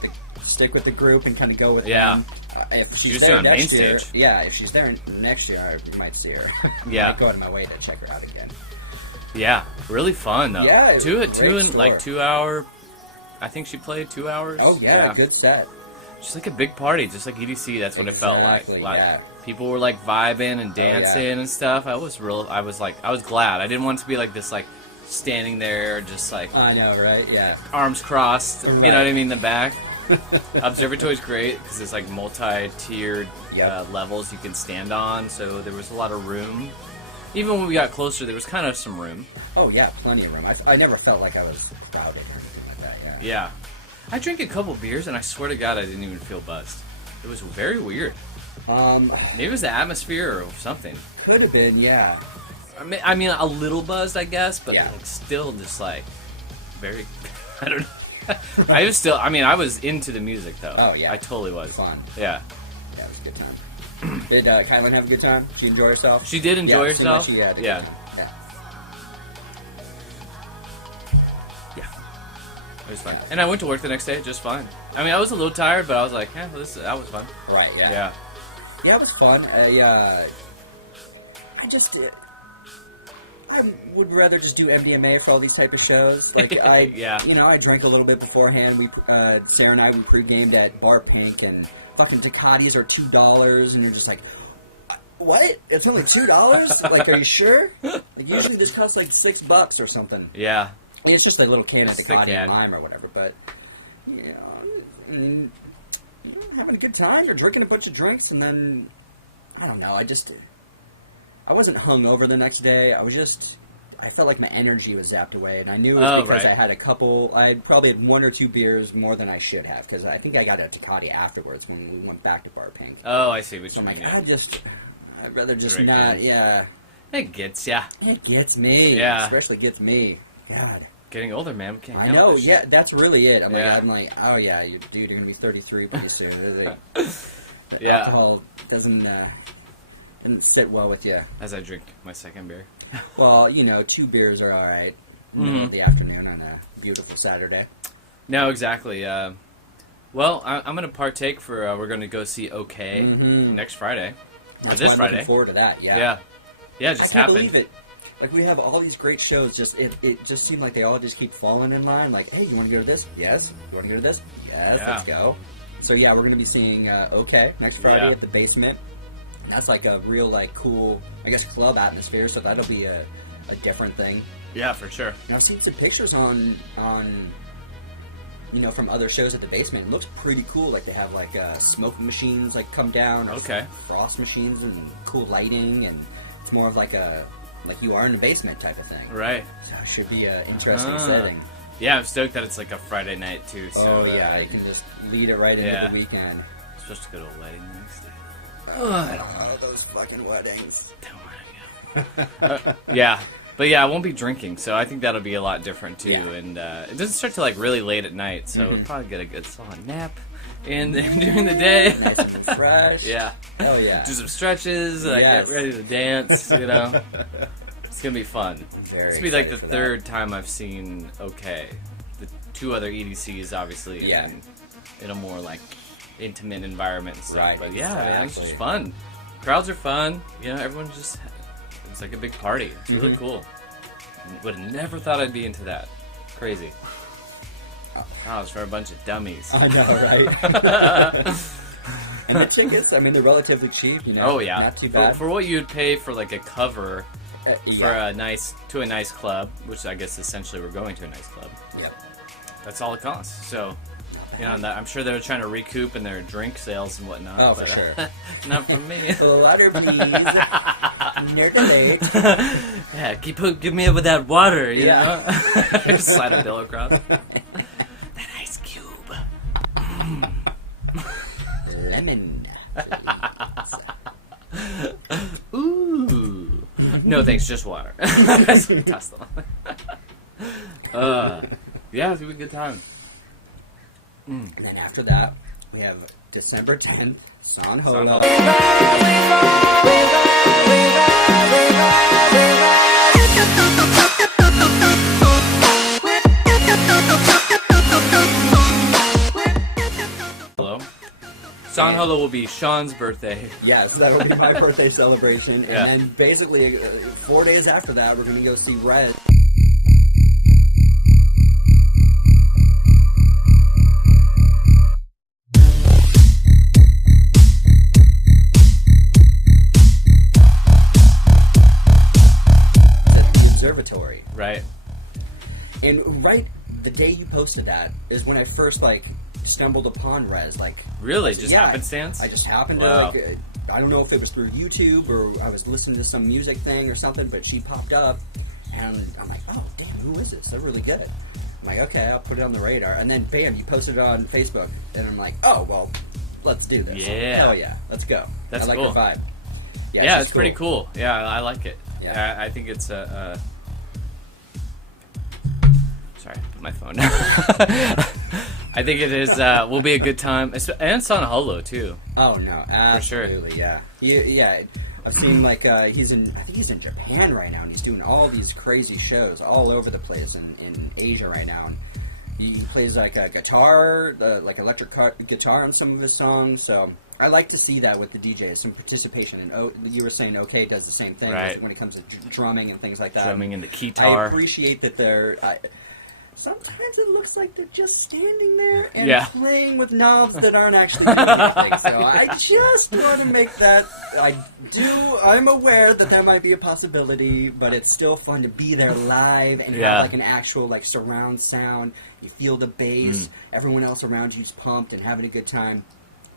with the group and kind of go with them. If she's was there on next main year... stage. Yeah, if she's there next year, I might see her. Yeah. I might go out of my way to check her out again. Yeah, really fun though. Yeah, it was a two great and like store. 2 hour. I think she played 2 hours. Oh, yeah, good set. Just like a big party, just like EDC. That's what it felt like. Exactly, Like yeah. people were like vibing and dancing and stuff. I was glad. I didn't want to be like this, like standing there, just like I know, right? Yeah. arms crossed. You Right. know what I mean? In the back. Observatory's great because it's like multi-tiered Yep. levels you can stand on, so there was a lot of room. Even when we got closer, there was kind of some room. Oh, yeah, plenty of room. I never felt like I was crowded or anything like that, yeah. Yeah. I drank a couple beers, and I swear to God, I didn't even feel buzzed. It was very weird. Maybe it was the atmosphere or something. Could have been, yeah. I mean, a little buzzed, I guess, but Yeah. like, still just like very. I don't know. I was still. I mean, I was into the music though. Oh, yeah. I totally was. Fun. Yeah. Yeah, it was a good time. Did Kylan have a good time? Did she enjoy herself? She did enjoy Yeah, seemed like herself. she had a good Yeah. time. Yeah. Yeah. It was fun, and I went to work the next day just fine. I mean, I was a little tired, but I was like, that was fun. Right, yeah. Yeah. Yeah, it was fun. I would rather just do MDMA for all these type of shows. Like Yeah. I drank a little bit beforehand. Sarah and I pre-gamed at Bar Pink, and fucking Tecatis are $2, and you're just like, what? It's only $2? Like, are you sure? Like, usually this costs like $6 or something. Yeah. And it's just a little can of Just the Tecati can. and lime or whatever. But you're having a good time. You're drinking a bunch of drinks, and then I don't know. I wasn't hungover the next day. I felt like my energy was zapped away, and I knew it was because right. I had I probably had 1 or 2 beers more than I should have, because I think I got a Tecati afterwards when we went back to Bar Pink. Oh, I see what So you I'm mean. like, Yeah. I'd rather just Drinking. not, yeah. It gets ya. It gets me. Yeah. Especially gets me. God. Getting older, man. We can't I handle know, this yeah, shit. that's really it. Yeah. I'm like, oh yeah, dude, you're gonna be 33 pretty soon. Yeah. Alcohol doesn't sit well with you. As I drink my second beer. Well, 2 beers are all right. Mm-hmm. In the afternoon on a beautiful Saturday. No, exactly. Well, I'm going to partake for. We're going to go see Ookay next Friday. Or That's this why I'm Friday. looking forward to that. Yeah. Yeah. Yeah, it just I can't happened. believe it. Like, we have all these great shows, it just seemed like they all just keep falling in line. Like, hey, you want to go to this? Yes. You want to go to this? Yes, Yeah. let's go. So, yeah, we're going to be seeing Ookay next Friday at the Basement. That's, like, a real, like, cool, I guess, club atmosphere, so that'll be a different thing. Yeah, for sure. Now, I've seen some pictures on you know, from other shows at the Basement. It looks pretty cool. Like, they have, like, smoke machines, like, come down. Or Okay. frost machines and cool lighting, and it's more of, like, like you are in the basement type of thing. Right. So it should be an interesting setting. Yeah, I'm stoked that it's like a Friday night, too. So, You can just lead it right into the weekend. I'm supposed to go to a wedding the next day. I don't know, those fucking weddings. Don't want to go. Yeah. But yeah, I won't be drinking, so I think that'll be a lot different too. Yeah. And it doesn't start till like really late at night, so we'll probably get a good solid nap in during the day. Nice and refreshed. Yeah. Oh yeah. Do some stretches, Yes. get ready to dance, you know. It's gonna be fun. Very This will be like the excited for that. third time I've seen Ookay. The two other EDCs, obviously, and Yeah. then in a more like intimate environment and stuff. Right, But yeah, man, it's exactly. just fun. Crowds are fun. You know, everyone just, it's like a big party. It's really cool. Would have never thought I'd be into that. Crazy. Oh, it's for a bunch of dummies. I know, right? And the tickets, I mean, they're relatively cheap, you know. Oh yeah, Not too bad. For what you'd pay for like a cover for Yeah. a nice club, which I guess essentially we're going to a nice club. Yep. That's all it costs. So, you know, and I'm sure they're trying to recoup in their drink sales and whatnot. Oh, but, for sure. Not for me. Water, please. Nerdalate. Yeah, give me it with that water, you Yeah. know? Just slide a bill across. That ice cube. Lemon. Ooh. No thanks, just water. Toss them. Yeah, it's gonna be a good time. And then after that, we have December 10th, San Holo. Hello. San Holo will be Sean's birthday. Yes, that'll be my birthday celebration. And Yeah. then basically, 4 days after that, we're going to go see Rezz. At the observatory. Right. And right the day you posted that is when I first, like, stumbled upon Rezz. Like, Really? Just yeah, happenstance? I just happened Wow. to, like, I don't know if it was through YouTube or I was listening to some music thing or something, but she popped up, and I'm like, oh, damn, who is this? They're really good. I'm like, okay, I'll put it on the radar. And then, bam, you posted it on Facebook, and I'm like, oh, well, let's do this. Yeah. Hell yeah, let's go. That's I like cool. the vibe. Yeah, she's it's pretty cool. Yeah, I like it. Yeah. I think it's a. Sorry, I put my phone down. I think it is. Will be a good time, and San Holo too. Oh no, sure. absolutely, yeah. Yeah, I've seen like I think he's in Japan right now, and he's doing all these crazy shows all over the place in Asia right now. And he plays like a guitar, like electric guitar on some of his songs. So I like to see that with the DJs, some participation. And you were saying Ookay does the same thing Right. when it comes to drumming and things like that. Drumming and the I guitar. appreciate that they're. Sometimes it looks like they're just standing there and Yeah. playing with knobs that aren't actually doing anything. So I just want to make that. I'm aware that that might be a possibility, but it's still fun to be there live and Yeah. have like an actual like surround sound. You feel the bass. Everyone else around you's pumped and having a good time.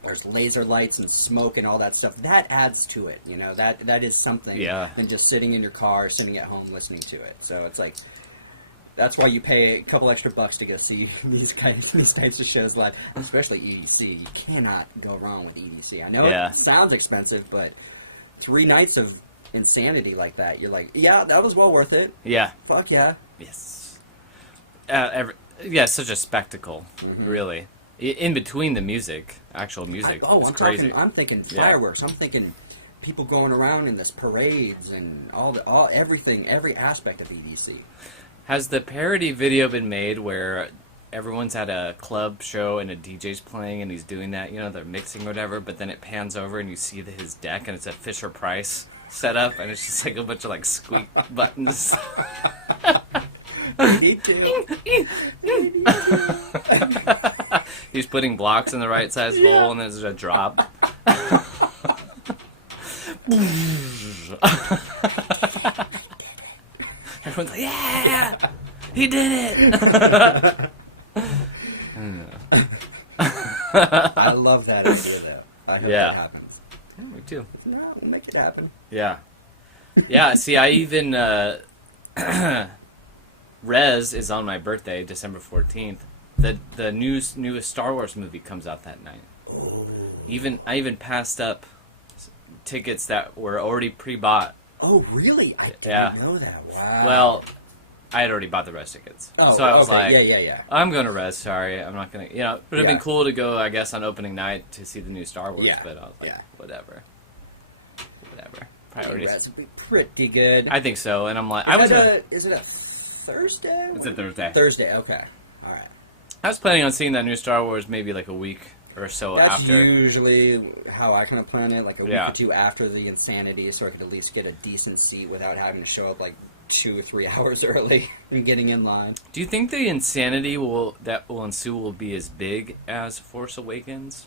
There's laser lights and smoke and all that stuff. That adds to it. You know, that is something Yeah. than just sitting in your car, sitting at home listening to it. So it's like. That's why you pay a couple extra bucks to go see these types of shows live, and especially EDC. You cannot go wrong with EDC. I know Yeah. it sounds expensive, but 3 nights of insanity like that, you're like, yeah, that was well worth it. Yeah. Fuck yeah. Yes. Yeah, it's such a spectacle, really. In between the music, actual music. It's crazy. I'm thinking Yeah. fireworks. I'm thinking people going around in this parades and everything, every aspect of EDC. Has the parody video been made where everyone's at a club show and a DJ's playing and he's doing that, you know, they're mixing or whatever, but then it pans over and you see his deck and it's a Fisher Price set up, and it's just like a bunch of like squeak buttons. Me too. He's putting blocks in the right size hole, and there's a drop. Everyone's like, "Yeah, he did it!" I love that idea, though. I hope that happens. Yeah, me too. No, we'll make it happen. Yeah. Yeah, see, I even... Rezz is on my birthday, December 14th. The newest Star Wars movie comes out that night. Oh. I even passed up tickets that were already pre-bought. Oh, really? I didn't know that. Wow. Well, I had already bought the Rezz tickets. Oh, so I was like, yeah. I'm going to Rezz, sorry. I'm not going to... It would have been cool to go, I guess, on opening night to see the new Star Wars, but I was like, whatever. Priorities. Rezz would be pretty good. I think so, and I'm like... Is it a Thursday? It's a Thursday. Thursday, okay. All right. I was planning on seeing that new Star Wars maybe like a week or so after. That's usually how I kind of plan it, like a week or two after the Insanity, so I could at least get a decent seat without having to show up like 2 or 3 hours early and getting in line. Do you think the Insanity that will ensue will be as big as Force Awakens?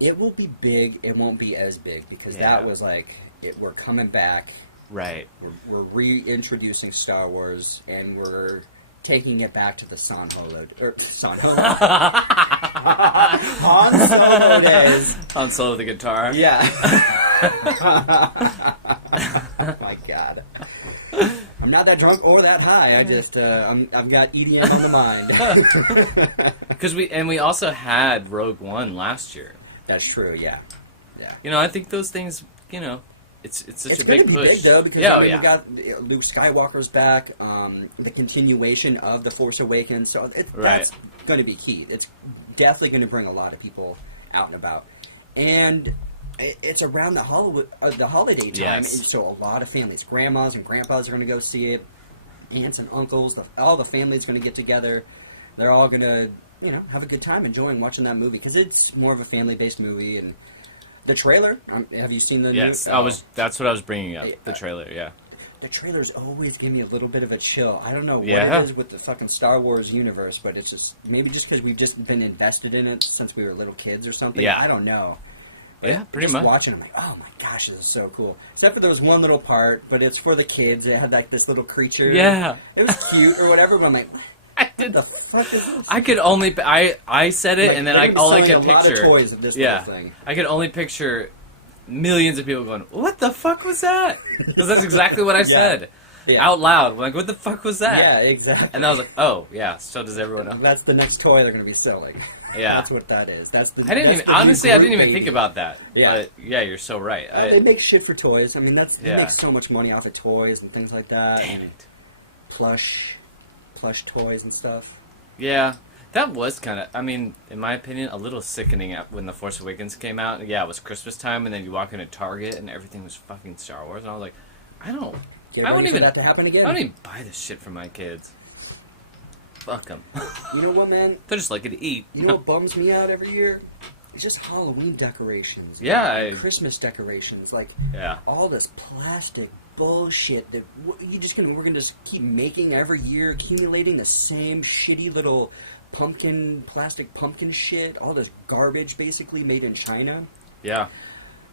It will be big. It won't be as big because that was like we're coming back. Right. We're reintroducing Star Wars, and we're taking it back to the Han Solo days. Han Solo the guitar. Yeah. Oh my God. I'm not that drunk or that high. I just I've got EDM on the mind. Because we also had Rogue One last year. That's true. Yeah. I think those things. It's such a big push. It's going to be big, though, because we got Luke Skywalker's back, the continuation of The Force Awakens, so that's going to be key. It's definitely going to bring a lot of people out and about. And it's around the holiday time, and so a lot of families, grandmas and grandpas are going to go see it, aunts and uncles, all the family's going to get together. They're all going to, have a good time enjoying watching that movie, because it's more of a family-based movie, and the trailer. Have you seen the? Yes, that's what I was bringing up. The trailer, yeah. The trailers always give me a little bit of a chill. I don't know what it is with the fucking Star Wars universe, but it's just maybe just because we've just been invested in it since we were little kids or something. Yeah, I don't know. Yeah, pretty much. Just watching, I'm like, oh my gosh, this is so cool. Except for there was one little part, but it's for the kids. It had like this little creature. Yeah, it was cute or whatever. But I'm like, what the fuck is this? I could only I said it, and then all I could picture. A lot of toys of this little thing. I could only picture millions of people going, "What the fuck was that?" Because that's exactly what I said out loud. I'm like, what the fuck was that? Yeah, exactly. And I was like, oh yeah, so does everyone else. That's the next toy they're going to be selling. Yeah, that's what that is. That's the. I didn't even think about that. Yeah, but yeah, you're so right. They make shit for toys. I mean, they make so much money off of toys and things like that. Damn it. Plush toys and stuff. Yeah. That was kind of, I mean, in my opinion, a little sickening when The Force Awakens came out. Yeah, it was Christmas time, and then you walk into Target, and everything was fucking Star Wars, and I was like, I wouldn't even that to happen again. I don't even buy this shit for my kids. Fuck them. You know what, man? They're just like to eat. You know what bums me out every year? It's just Halloween decorations. Yeah. Christmas decorations. Like, all this plastic bullshit that we're gonna just keep making every year, accumulating the same shitty little plastic pumpkin shit, all this garbage basically made in China. Yeah.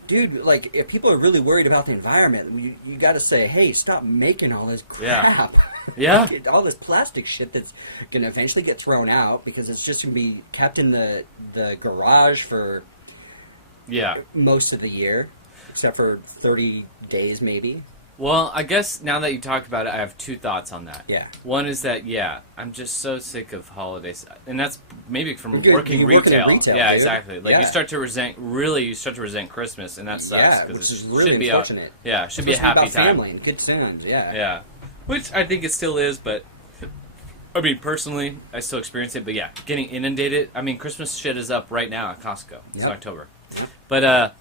Dude, like, if people are really worried about the environment, you gotta say, hey, stop making all this crap. Yeah. All this plastic shit that's gonna eventually get thrown out because it's just gonna be kept in the garage for most of the year, except for 30 days maybe. Well, I guess now that you talked about it, I have two thoughts on that. Yeah. One is that, I'm just so sick of holidays. And that's maybe from working working retail. in retail, Yeah, dude. exactly. Like, you start to resent Christmas, and that sucks. Yeah, which is really unfortunate. It should be a happy about time. Family and good times, Yeah. Which I think it still is, but, I mean, personally, I still experience it. But, getting inundated. I mean, Christmas shit is up right now at Costco. It's October. Yep. But,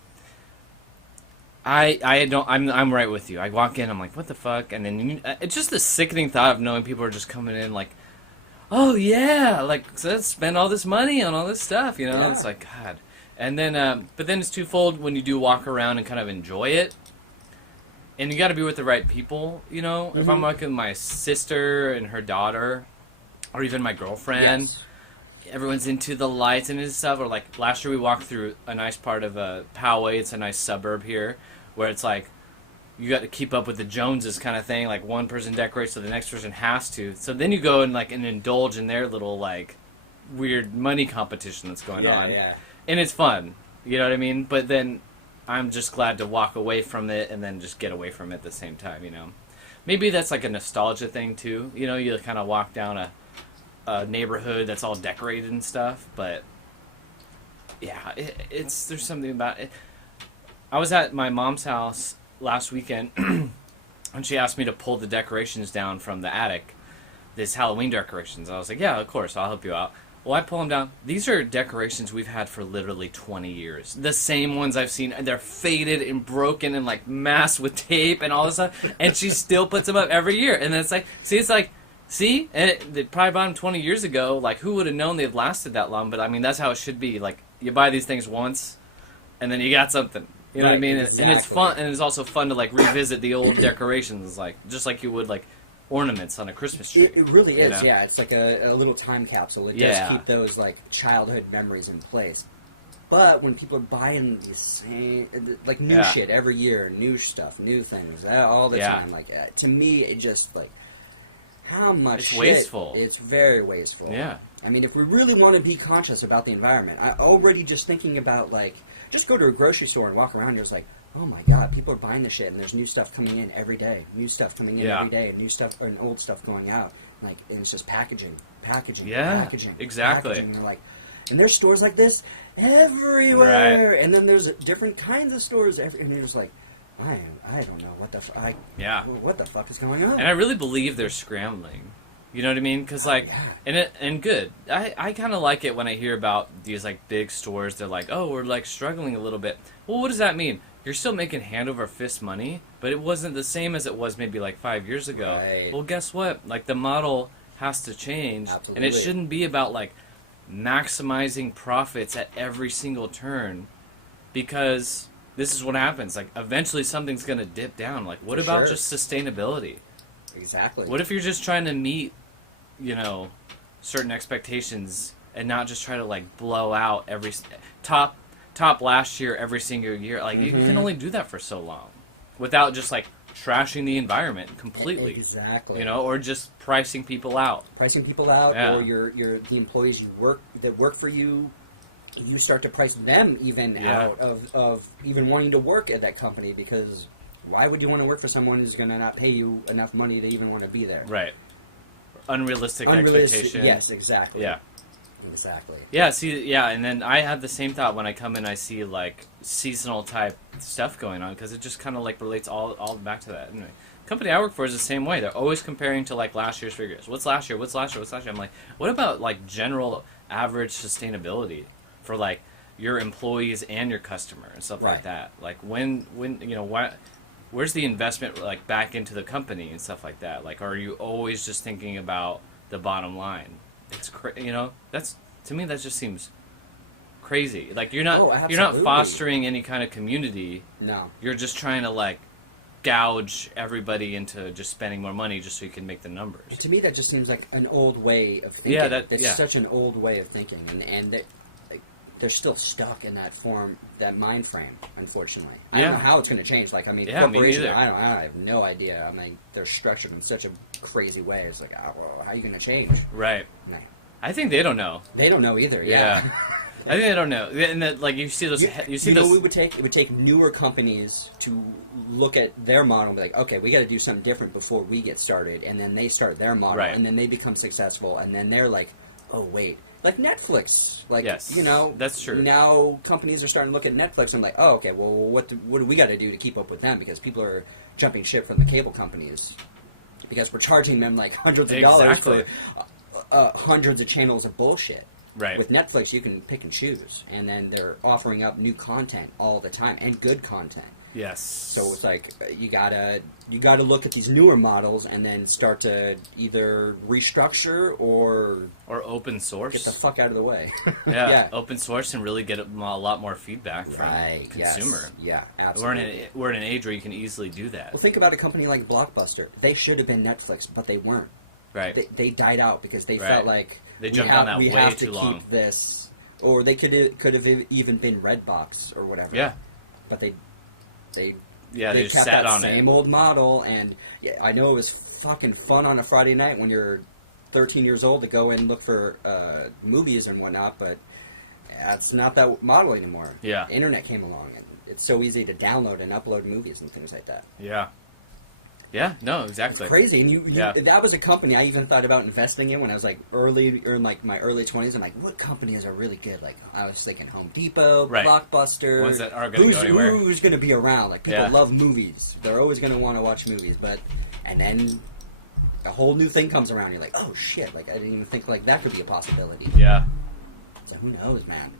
I'm right with you. I walk in, I'm like, what the fuck? And then it's just the sickening thought of knowing people are just coming in like, oh yeah, like, let's spend all this money on all this stuff, Yeah. It's like, God. And then, but then it's twofold when you do walk around and kind of enjoy it. And you got to be with the right people, you know? If I'm like with my sister and her daughter, or even my girlfriend, everyone's into the lights and stuff. Or like last year we walked through a nice part of Poway. It's a nice suburb here where it's like you got to keep up with the Joneses kind of thing. Like one person decorates so the next person has to. So then you go and like and indulge in their little like weird money competition that's going on. Yeah. And it's fun. You know what I mean? But then I'm just glad to walk away from it and then just get away from it at the same time, you know. Maybe that's like a nostalgia thing too. You know, you kind of walk down a neighborhood that's all decorated and stuff, but yeah, there's something about it. I was at my mom's house last weekend and she asked me to pull the decorations down from the attic, this Halloween decorations. I was like, yeah, of course, I'll help you out. Well, I pull them down. These are decorations we've had for literally 20 years. The same ones I've seen. They're faded and broken and like masked with tape and all this stuff. And she still puts them up every year. And then it's like, and they probably bought them 20 years ago. Like, who would have known they've lasted that long? But I mean, that's how it should be. Like, you buy these things once, and then you got something. You know what I mean? Exactly. And it's fun. And it's also fun to like revisit the old decorations, like just like you would like ornaments on a Christmas tree. It really is, you know? yeah. It's like a little time capsule. It does keep those like childhood memories in place. But when people are buying these same, like new shit every year, new stuff, new things, all the time, like to me, it just like how much it's wasteful. It's very wasteful. Yeah. I mean, if we really want to be conscious about the environment, I already just thinking about like just go to a grocery store and walk around. There's like, oh my God, people are buying this shit, and there's new stuff coming in every day. New stuff coming in every day, and new stuff and old stuff going out. Like, and it's just packaging, exactly. packaging. And they're like, and there's stores like this everywhere, and then there's different kinds of stores, and you're just like, I don't know what the what the fuck is going on. And I really believe they're scrambling. You know what I mean? Because and good. I kind of like it when I hear about these like big stores. They're like, oh, we're like struggling a little bit. Well, what does that mean? You're still making hand over fist money, but it wasn't the same as it was maybe like 5 years ago. Right. Well, guess what? Like the model has to change, and it shouldn't be about like maximizing profits at every single turn, because this is what happens. Like eventually something's gonna dip down. Like what about just sustainability? Exactly. What if you're just trying to meet, you know, certain expectations and not just try to like blow out every top last year every single year? Like you can only do that for so long without just like trashing the environment completely. Exactly. You know, or just pricing people out. Or the employees that work for you. You start to price them even out of even wanting to work at that company, because why would you want to work for someone who's going to not pay you enough money to even want to be there? Right. Unrealistic expectation. Yes, exactly. Yeah. Exactly. Yeah, and then I have the same thought when I come in. I see like seasonal type stuff going on, because it just kind of like relates all back to that. Anyway, the company I work for is the same way. They're always comparing to like last year's figures. What's last year? I'm like, what about like general average sustainability for like your employees and your customer and stuff like that? Like when you know where's the investment like back into the company and stuff like that? Like, are you always just thinking about the bottom line? It's you know, that's, to me, that just seems crazy. Like you're not fostering any kind of community. No. You're just trying to like gouge everybody into just spending more money just so you can make the numbers. And to me, that just seems like an old way of thinking. Yeah, that's such an old way of thinking, and that they're still stuck in that mind frame, unfortunately. I don't know how it's going to change. Like, I mean, corporations, I have no idea. I mean, they're structured in such a crazy way. It's like, how are you going to change? Right. No. I think they don't know. They don't know either, yeah. I think they don't know. And that, like, you see those... You know what it would take? It would take newer companies to look at their model and be like, okay, we got to do something different before we get started. And then they start their model, and then they become successful. And then they're like, oh, wait. Like Netflix, like, you know, that's true. Now companies are starting to look at Netflix and like, oh, okay, well, what do we got to do to keep up with them? Because people are jumping ship from the cable companies because we're charging them like hundreds of dollars for hundreds of channels of bullshit. Right. With Netflix, you can pick and choose, and then they're offering up new content all the time and good content. Yes. So it's like you gotta look at these newer models and then start to either restructure or open source. get the fuck out of the way. Yeah, open source and really get a lot more feedback from consumer. Yes. Yeah, absolutely. We're in an age where you can easily do that. Well, think about a company like Blockbuster. They should have been Netflix, but they weren't. Right. They died out because they felt like they jumped on that we way have too to long. keep this, or they could have even been Redbox or whatever. Yeah. But they they just kept sat that on same it. old model, and I know it was fucking fun on a Friday night when you're 13 years old to go and look for movies and whatnot, but it's not that model anymore. Yeah. The internet came along, and it's so easy to download and upload movies and things like that. Yeah. Yeah, no, exactly. It's crazy, and that was a company I even thought about investing in when I was like my early 20s. I'm like, what companies are really good? Like I was thinking Home Depot, Blockbuster, ones that are going to go anywhere. Who's going to be around? Like people love movies; they're always going to want to watch movies. And then a whole new thing comes around. You're like, oh shit! Like I didn't even think like that could be a possibility. Yeah. So who knows, man?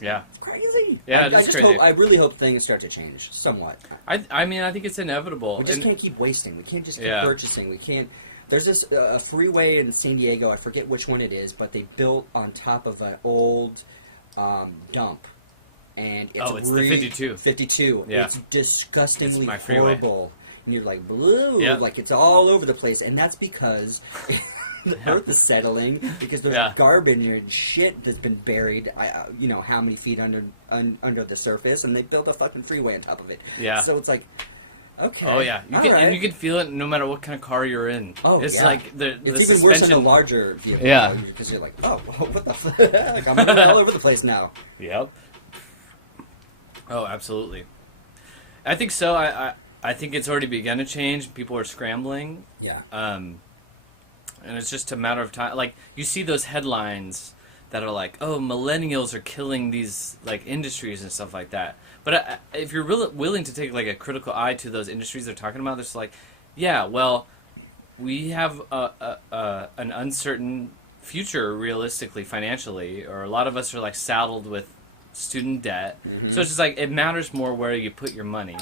Yeah. It's crazy. Yeah, it is crazy. I really hope things start to change somewhat. I mean, I think it's inevitable. We just can't keep wasting. We can't just keep purchasing. We can't. There's this a freeway in San Diego. I forget which one it is, but they built on top of an old dump, and it's the 52. 52. Yeah. It's disgustingly It's my freeway. horrible. And you're like, blue, Yeah. like it's all over the place, and that's because the earth is settling because there's garbage and shit that's been buried. How many feet under the surface, and they built a fucking freeway on top of it. Yeah. So it's like, okay. Oh yeah, and you can feel it no matter what kind of car you're in. Oh, it's yeah. like the it's even suspension. worse in a larger vehicle. Yeah. Because you're like, oh, what the fuck? I'm running all over the place now. Yep. Oh, absolutely. I think so. I think it's already begun to change. People are scrambling. Yeah. And it's just a matter of time. Like, you see those headlines that are like, oh, millennials are killing these, like, industries and stuff like that. But if you're really willing to take, like, a critical eye to those industries they're talking about, it's like, yeah, well, we have an uncertain future, realistically, financially, or a lot of us are, like, saddled with student debt. Mm-hmm. So it's just, like, it matters more where you put your money.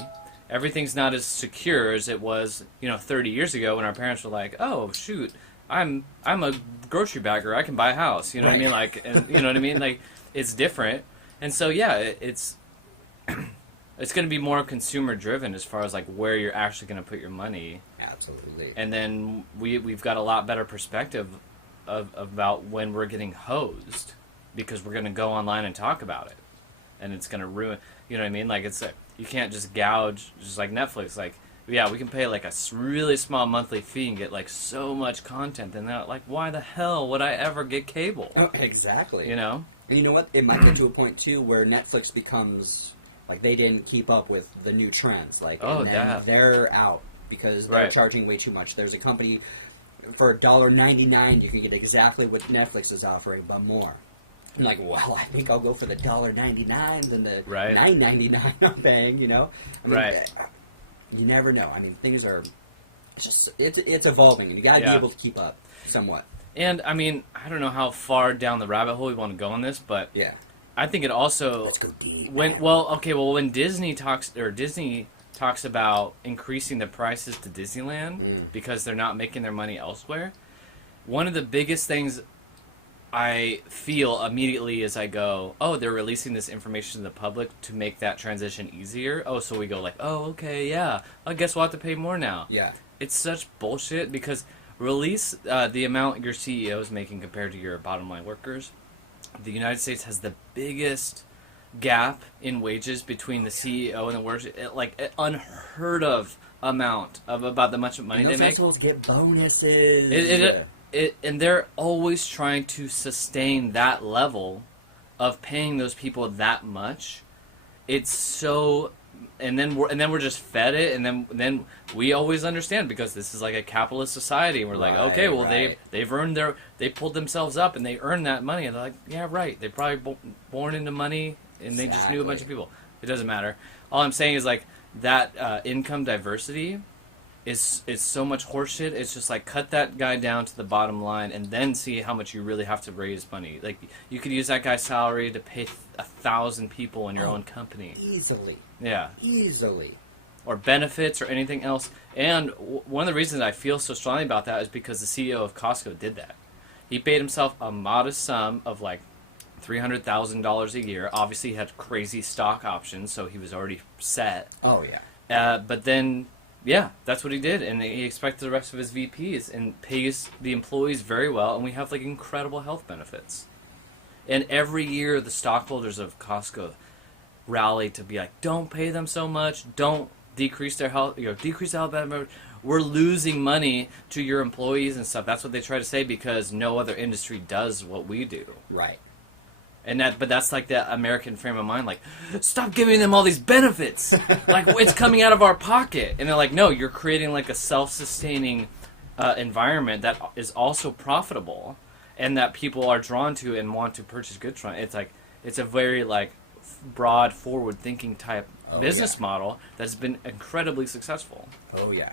Everything's not as secure as it was, 30 years ago when our parents were like, oh, shoot, I'm a grocery bagger. I can buy a house. You know what I mean? Like, and, you know what I mean? Like, it's different. And so, yeah, it's going to be more consumer driven as far as like where you're actually going to put your money. Absolutely. And then we've got a lot better perspective about when we're getting hosed because we're going to go online and talk about it, and it's going to ruin. You know what I mean? Like you can't just gouge just like Netflix. Like, yeah, we can pay like a really small monthly fee and get like so much content, and they're like, why the hell would I ever get cable? Oh, exactly. And you know what? It might get to a point too where Netflix becomes like they didn't keep up with the new trends. Like, and then they're out because they're charging way too much. There's a company for $1.99 you can get exactly what Netflix is offering, but more. I'm like, well, I think I'll go for the $1.99 than the $9.99 I'm paying. I mean, you never know. I mean, things are it's evolving, and you got to be able to keep up somewhat. And I mean, I don't know how far down the rabbit hole we want to go on this, but yeah, I think it also let's go deep. When Disney talks about increasing the prices to Disneyland because they're not making their money elsewhere, one of the biggest things I feel immediately as I go, oh, they're releasing this information to the public to make that transition easier. Oh, so we go like, oh, okay, yeah, I guess we'll have to pay more now. Yeah. It's such bullshit because release the amount your CEO is making compared to your bottom line workers. The United States has the biggest gap in wages between the CEO and the workers, like an unheard of amount of about the much money and they make. Festivals get bonuses. And they're always trying to sustain that level of paying those people that much. It's so, and then we're just fed it, and then we always understand because this is like a capitalist society. And we're like, okay, well they've earned they pulled themselves up and they earned that money, and they're like, yeah, right. They probably born into money, and they just knew a bunch of people. It doesn't matter. All I'm saying is like that income diversity is so much horseshit. It's just like cut that guy down to the bottom line and then see how much you really have to raise money. Like you could use that guy's salary to pay 1,000 people in your own company easily. Yeah, easily. or benefits or anything else. And one of the reasons I feel so strongly about that is because the CEO of Costco did that. He paid himself a modest sum of like $300,000 a year. Obviously, he had crazy stock options, so he was already set. Oh, yeah. But then, yeah, that's what he did. And he expected the rest of his VPs and pays the employees very well. And we have like incredible health benefits. And every year, the stockholders of Costco rally to be like, don't pay them so much, don't decrease their health, decrease the health benefit. We're losing money to your employees and stuff. That's what they try to say because no other industry does what we do. Right. But that's like that American frame of mind, like, stop giving them all these benefits, like it's coming out of our pocket. And they're like, no, you're creating like a self-sustaining environment that is also profitable, and that people are drawn to and want to purchase goods from. It's like it's a very like broad, forward-thinking type business model that's been incredibly successful. Oh yeah.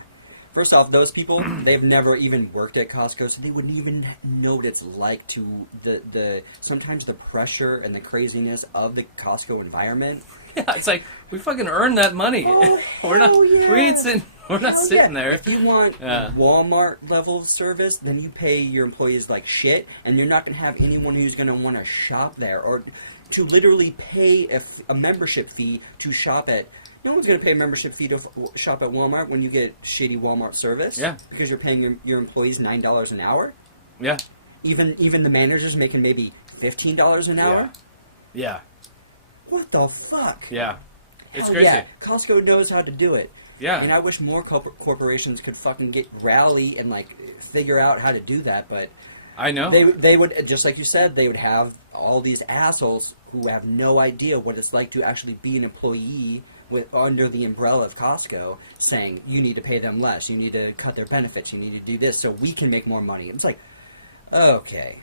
First off, those people, they've never even worked at Costco, so they wouldn't even know what it's like to sometimes the pressure and the craziness of the Costco environment. Yeah, it's like we fucking earned that money. Oh, we're not sitting there. If you want Walmart level service, then you pay your employees like shit, and you're not going to have anyone who's going to want to shop there or to literally pay a membership fee to shop at. No one's going to pay a membership fee to shop at Walmart when you get shitty Walmart service. Yeah. Because you're paying your employees $9 an hour. Yeah. Even the managers making maybe $15 an hour. Yeah. What the fuck? Yeah. It's Hell crazy. Yeah. Costco knows how to do it. Yeah. And I wish more corporations could fucking rally and like figure out how to do that, but I know. They would, just like you said, they would have all these assholes who have no idea what it's like to actually be an employee under the umbrella of Costco, saying you need to pay them less, you need to cut their benefits, you need to do this so we can make more money. It's like, okay,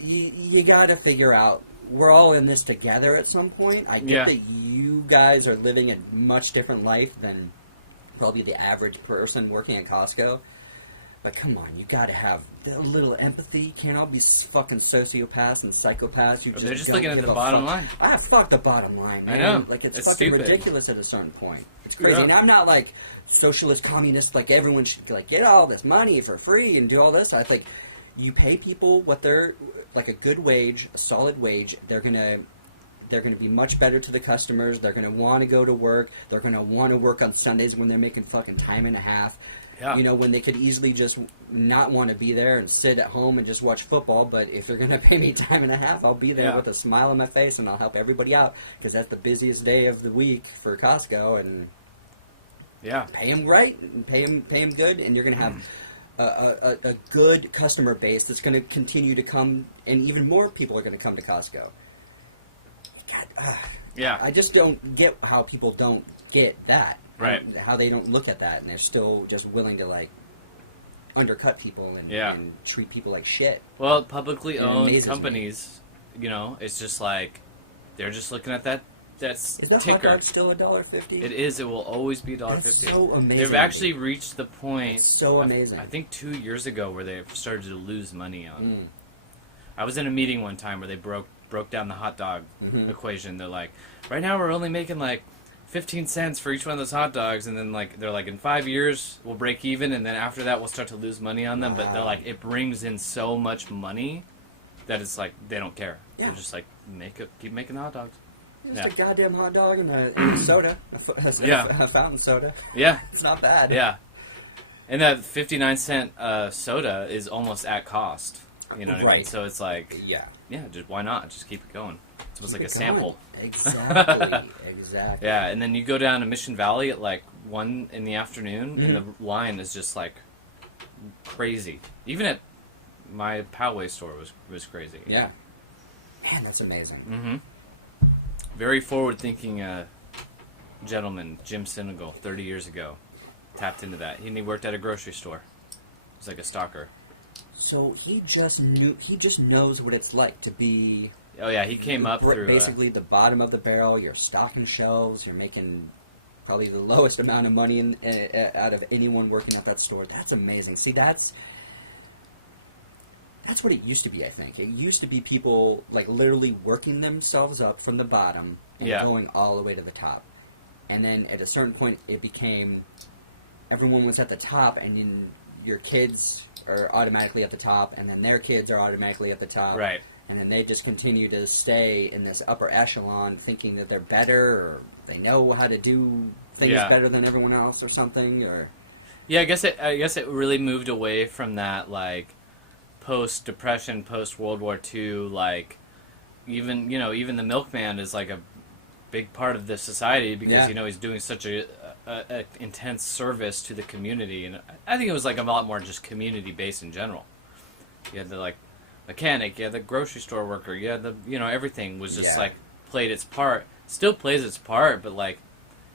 you got to figure out. We're all in this together at some point. I get that you guys are living a much different life than probably the average person working at Costco. But come on, you got to have a little empathy. You can't all be fucking sociopaths and psychopaths. They're just looking at the bottom line. Fuck the bottom line, man. I know. Like, it's fucking stupid. ridiculous at a certain point. It's crazy. Yeah. And I'm not like socialist, communist, like everyone should like get all this money for free and do all this. I think you pay people what they're, like a good wage, a solid wage, they're going to be much better to the customers. They're going to want to go to work. They're going to want to work on Sundays when they're making fucking time and a half. Yeah. You know, when they could easily just not want to be there and sit at home and just watch football. But if you're going to pay me time and a half, I'll be there with a smile on my face and I'll help everybody out because that's the busiest day of the week for Costco. And pay them right and pay them good, and you're going to have a good customer base that's going to continue to come, and even more people are going to come to Costco. I just don't get how people don't get that. Right. How they don't look at that, and they're still just willing to, like, undercut people and treat people like shit. Well, publicly owned me. companies, it's just like, they're just looking at that Is that ticker. hot dog still $1.50? It is. It will always be $1.50. That's so amazing. They've actually reached the point. It's so amazing. I think 2 years ago where they started to lose money on. I was in a meeting one time where they broke down the hot dog equation. They're like, right now we're only making like 15 cents for each one of those hot dogs, and then like they're like, in 5 years we'll break even, and then after that we'll start to lose money on them. But they're like, it brings in so much money that it's like they don't care. They're just like, keep making the hot dogs. Just a goddamn hot dog and a soda, a fountain soda. Yeah, it's not bad. Yeah, and that 59-cent soda is almost at cost. You know what I mean? So it's like, just why not? Just keep it going. It's almost like a sample. Exactly. Yeah, and then you go down to Mission Valley at like 1 in the afternoon, and the line is just like crazy. Even at my Poway store was crazy. Yeah. Man, that's amazing. Mm-hmm. Very forward-thinking gentleman, Jim Sinegal, 30 years ago, tapped into that. He worked at a grocery store. He was like a stalker. So he just knows what it's like to be. Oh yeah, he came up through basically the bottom of the barrel. You're stocking shelves. You're making probably the lowest amount of money out of anyone working at that store. That's amazing. See, that's what it used to be. I think it used to be people like literally working themselves up from the bottom and going all the way to the top. and then at a certain point it became everyone was at the top, and then your kids are automatically at the top, and then their kids are automatically at the top. Right. And then they just continue to stay in this upper echelon, thinking that they're better, or they know how to do things better than everyone else, or something. Or yeah, I guess it really moved away from that like post-depression, post-World War II. Like even the milkman is like a big part of this society because he's doing such a intense service to the community, and I think it was like a lot more just community based in general. You had the like mechanic, you had the grocery store worker, you had the everything was just like played its part, still plays its part, but like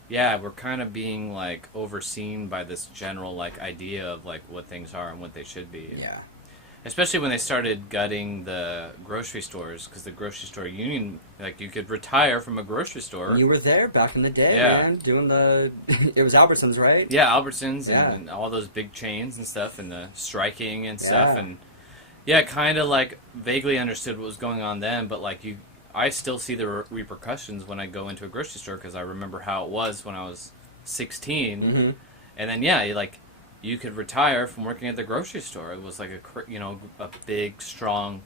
we're kind of being like overseen by this general like idea of like what things are and what they should be. Yeah. Especially when they started gutting the grocery stores, because the grocery store union, like, you could retire from a grocery store. You were there back in the day, man, doing the... It was Albertsons, right? Yeah, Albertsons and all those big chains and stuff, and the striking and stuff, and kind of, like, vaguely understood what was going on then, but, like, I still see the repercussions when I go into a grocery store, because I remember how it was when I was 16, and then, you could retire from working at the grocery store. It was like a big, strong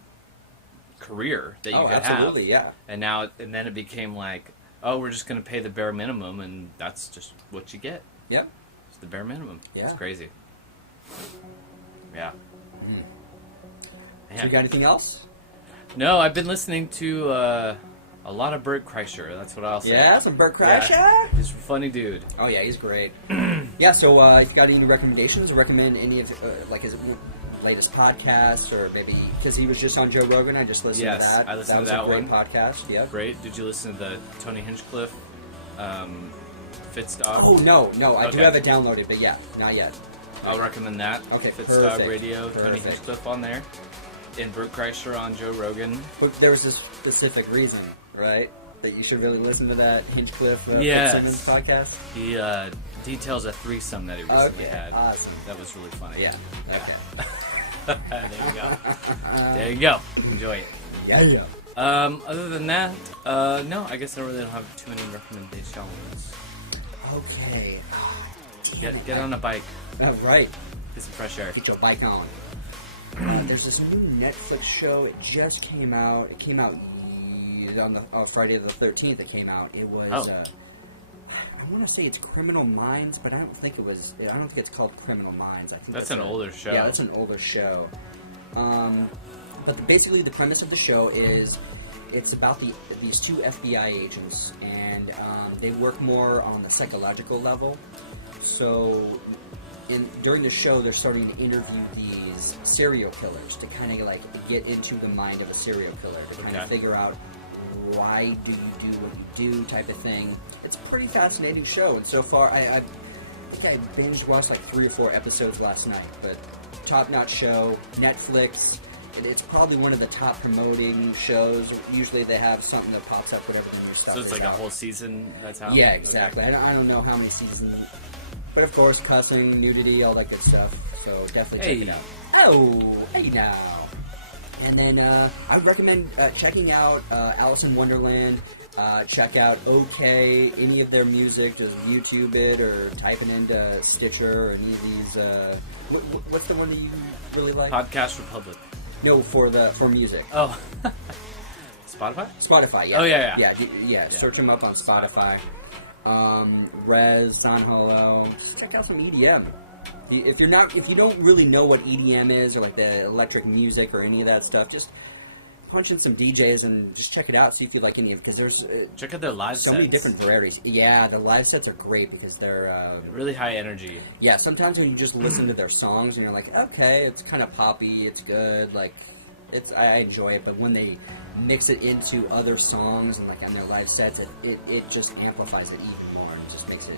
career that you could have. Absolutely, yeah. And then it became like, we're just going to pay the bare minimum, and that's just what you get. Yep. It's the bare minimum. Yeah. It's crazy. Yeah. So you got anything else? No, I've been listening to a lot of Bert Kreischer. That's what I'll say. Yeah, some Bert Kreischer? Yeah. He's a funny dude. Oh, yeah, he's great. So if you got any recommendations, or recommend any of his latest podcasts, or maybe, because he was just on Joe Rogan, I just listened to that. I listened to that one. That was a great podcast, yeah. Great. Did you listen to the Tony Hinchcliffe, Fitzdog? Oh, no, I do have it downloaded, but not yet. I'll recommend that. Okay, Fitzdog Radio, Tony Hinchcliffe on there, and Bert Kreischer on Joe Rogan. But there was a specific reason, right? That you should really listen to that Hinchcliffe Fitzsimmons podcast? He details a threesome that he recently had. Awesome. That was really funny. Yeah. Okay. There you go. There you go. Enjoy it. Yeah. Other than that, no, I guess I really don't have too many recommendations. Okay. Get on a bike. Right. Get some fresh air. Get your bike on. There's this new Netflix show. It just came out. It came out on Friday the 13th. It came out. It was. I want to say it's Criminal Minds, but I don't think it was. I don't think it's called Criminal Minds. I think that's an older show. Yeah, that's an older show. But basically, the premise of the show is it's about these two FBI agents, and they work more on the psychological level. So during the show, they're starting to interview these serial killers to kind of like get into the mind of a serial killer, to kind of figure out why do you do what you do type of thing. It's a pretty fascinating show, and so far I think I binge watched like 3 or 4 episodes last night, but top-notch show. Netflix, it's probably one of the top promoting shows. Usually they have something that pops up whatever the new stuff is. So it's like a whole season that's out? Yeah, exactly. Okay. I don't know how many seasons, but of course cussing, nudity, all that good stuff, so definitely check it out. Oh, hey now. And then I would recommend checking out Alison Wonderland. Check out Ookay, any of their music. Just YouTube it or type it into Stitcher or any of these. What's the one that you really like? Podcast Republic. No, for music. Oh, Spotify. Spotify. Yeah. Oh yeah. Search them up on Spotify. Rezz on Holo. Just check out some EDM. If you don't really know what EDM is, or like the electric music or any of that stuff, just punch in some DJs and just check it out. See if you like any of it, because there's check out their live sets. So many different varieties. Yeah, the live sets are great because they're really high energy. Yeah, sometimes when you just listen to their songs and you're like, okay, it's kind of poppy, it's good, like I enjoy it. But when they mix it into other songs and like on their live sets, it just amplifies it even more and just makes it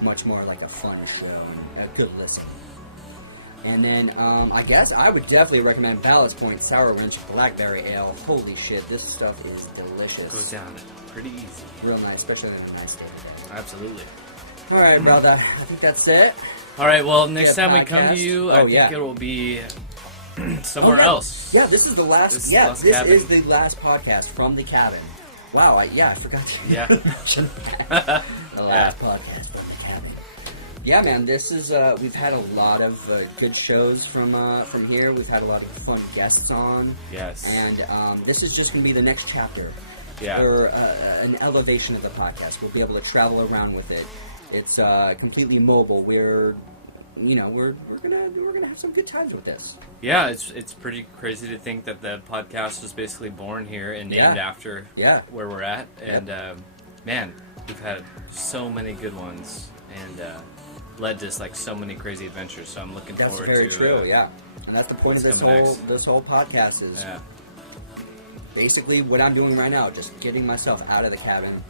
much more like a fun show and a good listen. And then I guess I would definitely recommend Ballast Point Sour Wrench Blackberry Ale. Holy shit, this stuff is delicious. Goes down pretty easy. Real nice, especially on a nice day. Absolutely. All right, brother. I think that's it. All right, well, next time we come to you, I think it will be somewhere else. Yeah, this is the last. This is the last podcast from the cabin. Wow, I forgot to mention that. The last podcast from the cabin. Yeah, man, this is, we've had a lot of good shows from here. We've had a lot of fun guests on. Yes. And this is just going to be the next chapter. Yeah. For an elevation of the podcast. We'll be able to travel around with it. It's completely mobile. We're gonna have some good times with this. Yeah, it's pretty crazy to think that the podcast was basically born here and named after where we're at. And man, we've had so many good ones and led to like so many crazy adventures. So I'm looking forward to. That's very true. Yeah, and that's the point of this whole podcast is basically what I'm doing right now. Just getting myself out of the cabin,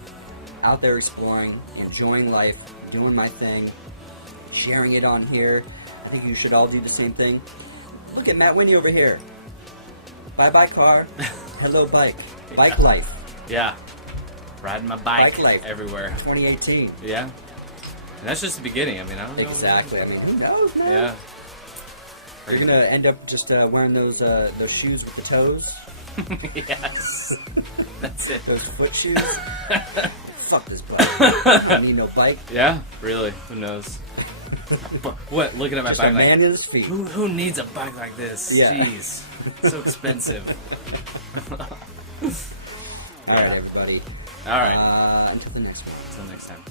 out there exploring, enjoying life, doing my thing, sharing it on here. I think you should all do the same thing. Look at Matt Winnie over here. Bye-bye car. Hello bike. Bike life. Yeah. Riding my bike life. Everywhere. 2018. Yeah. And that's just the beginning. I mean, I don't know. Exactly. I mean, who knows, man? Yeah. You're going to end up just wearing those shoes with the toes. Yes. That's it. Those foot shoes. Fuck this bike. I don't need no bike. Yeah, really. Who knows? What? Looking at my Just bike a like, man in his feet. Who needs a bike like this? Yeah. Jeez. So expensive. All right, everybody. All right. Until the next one. Until next time.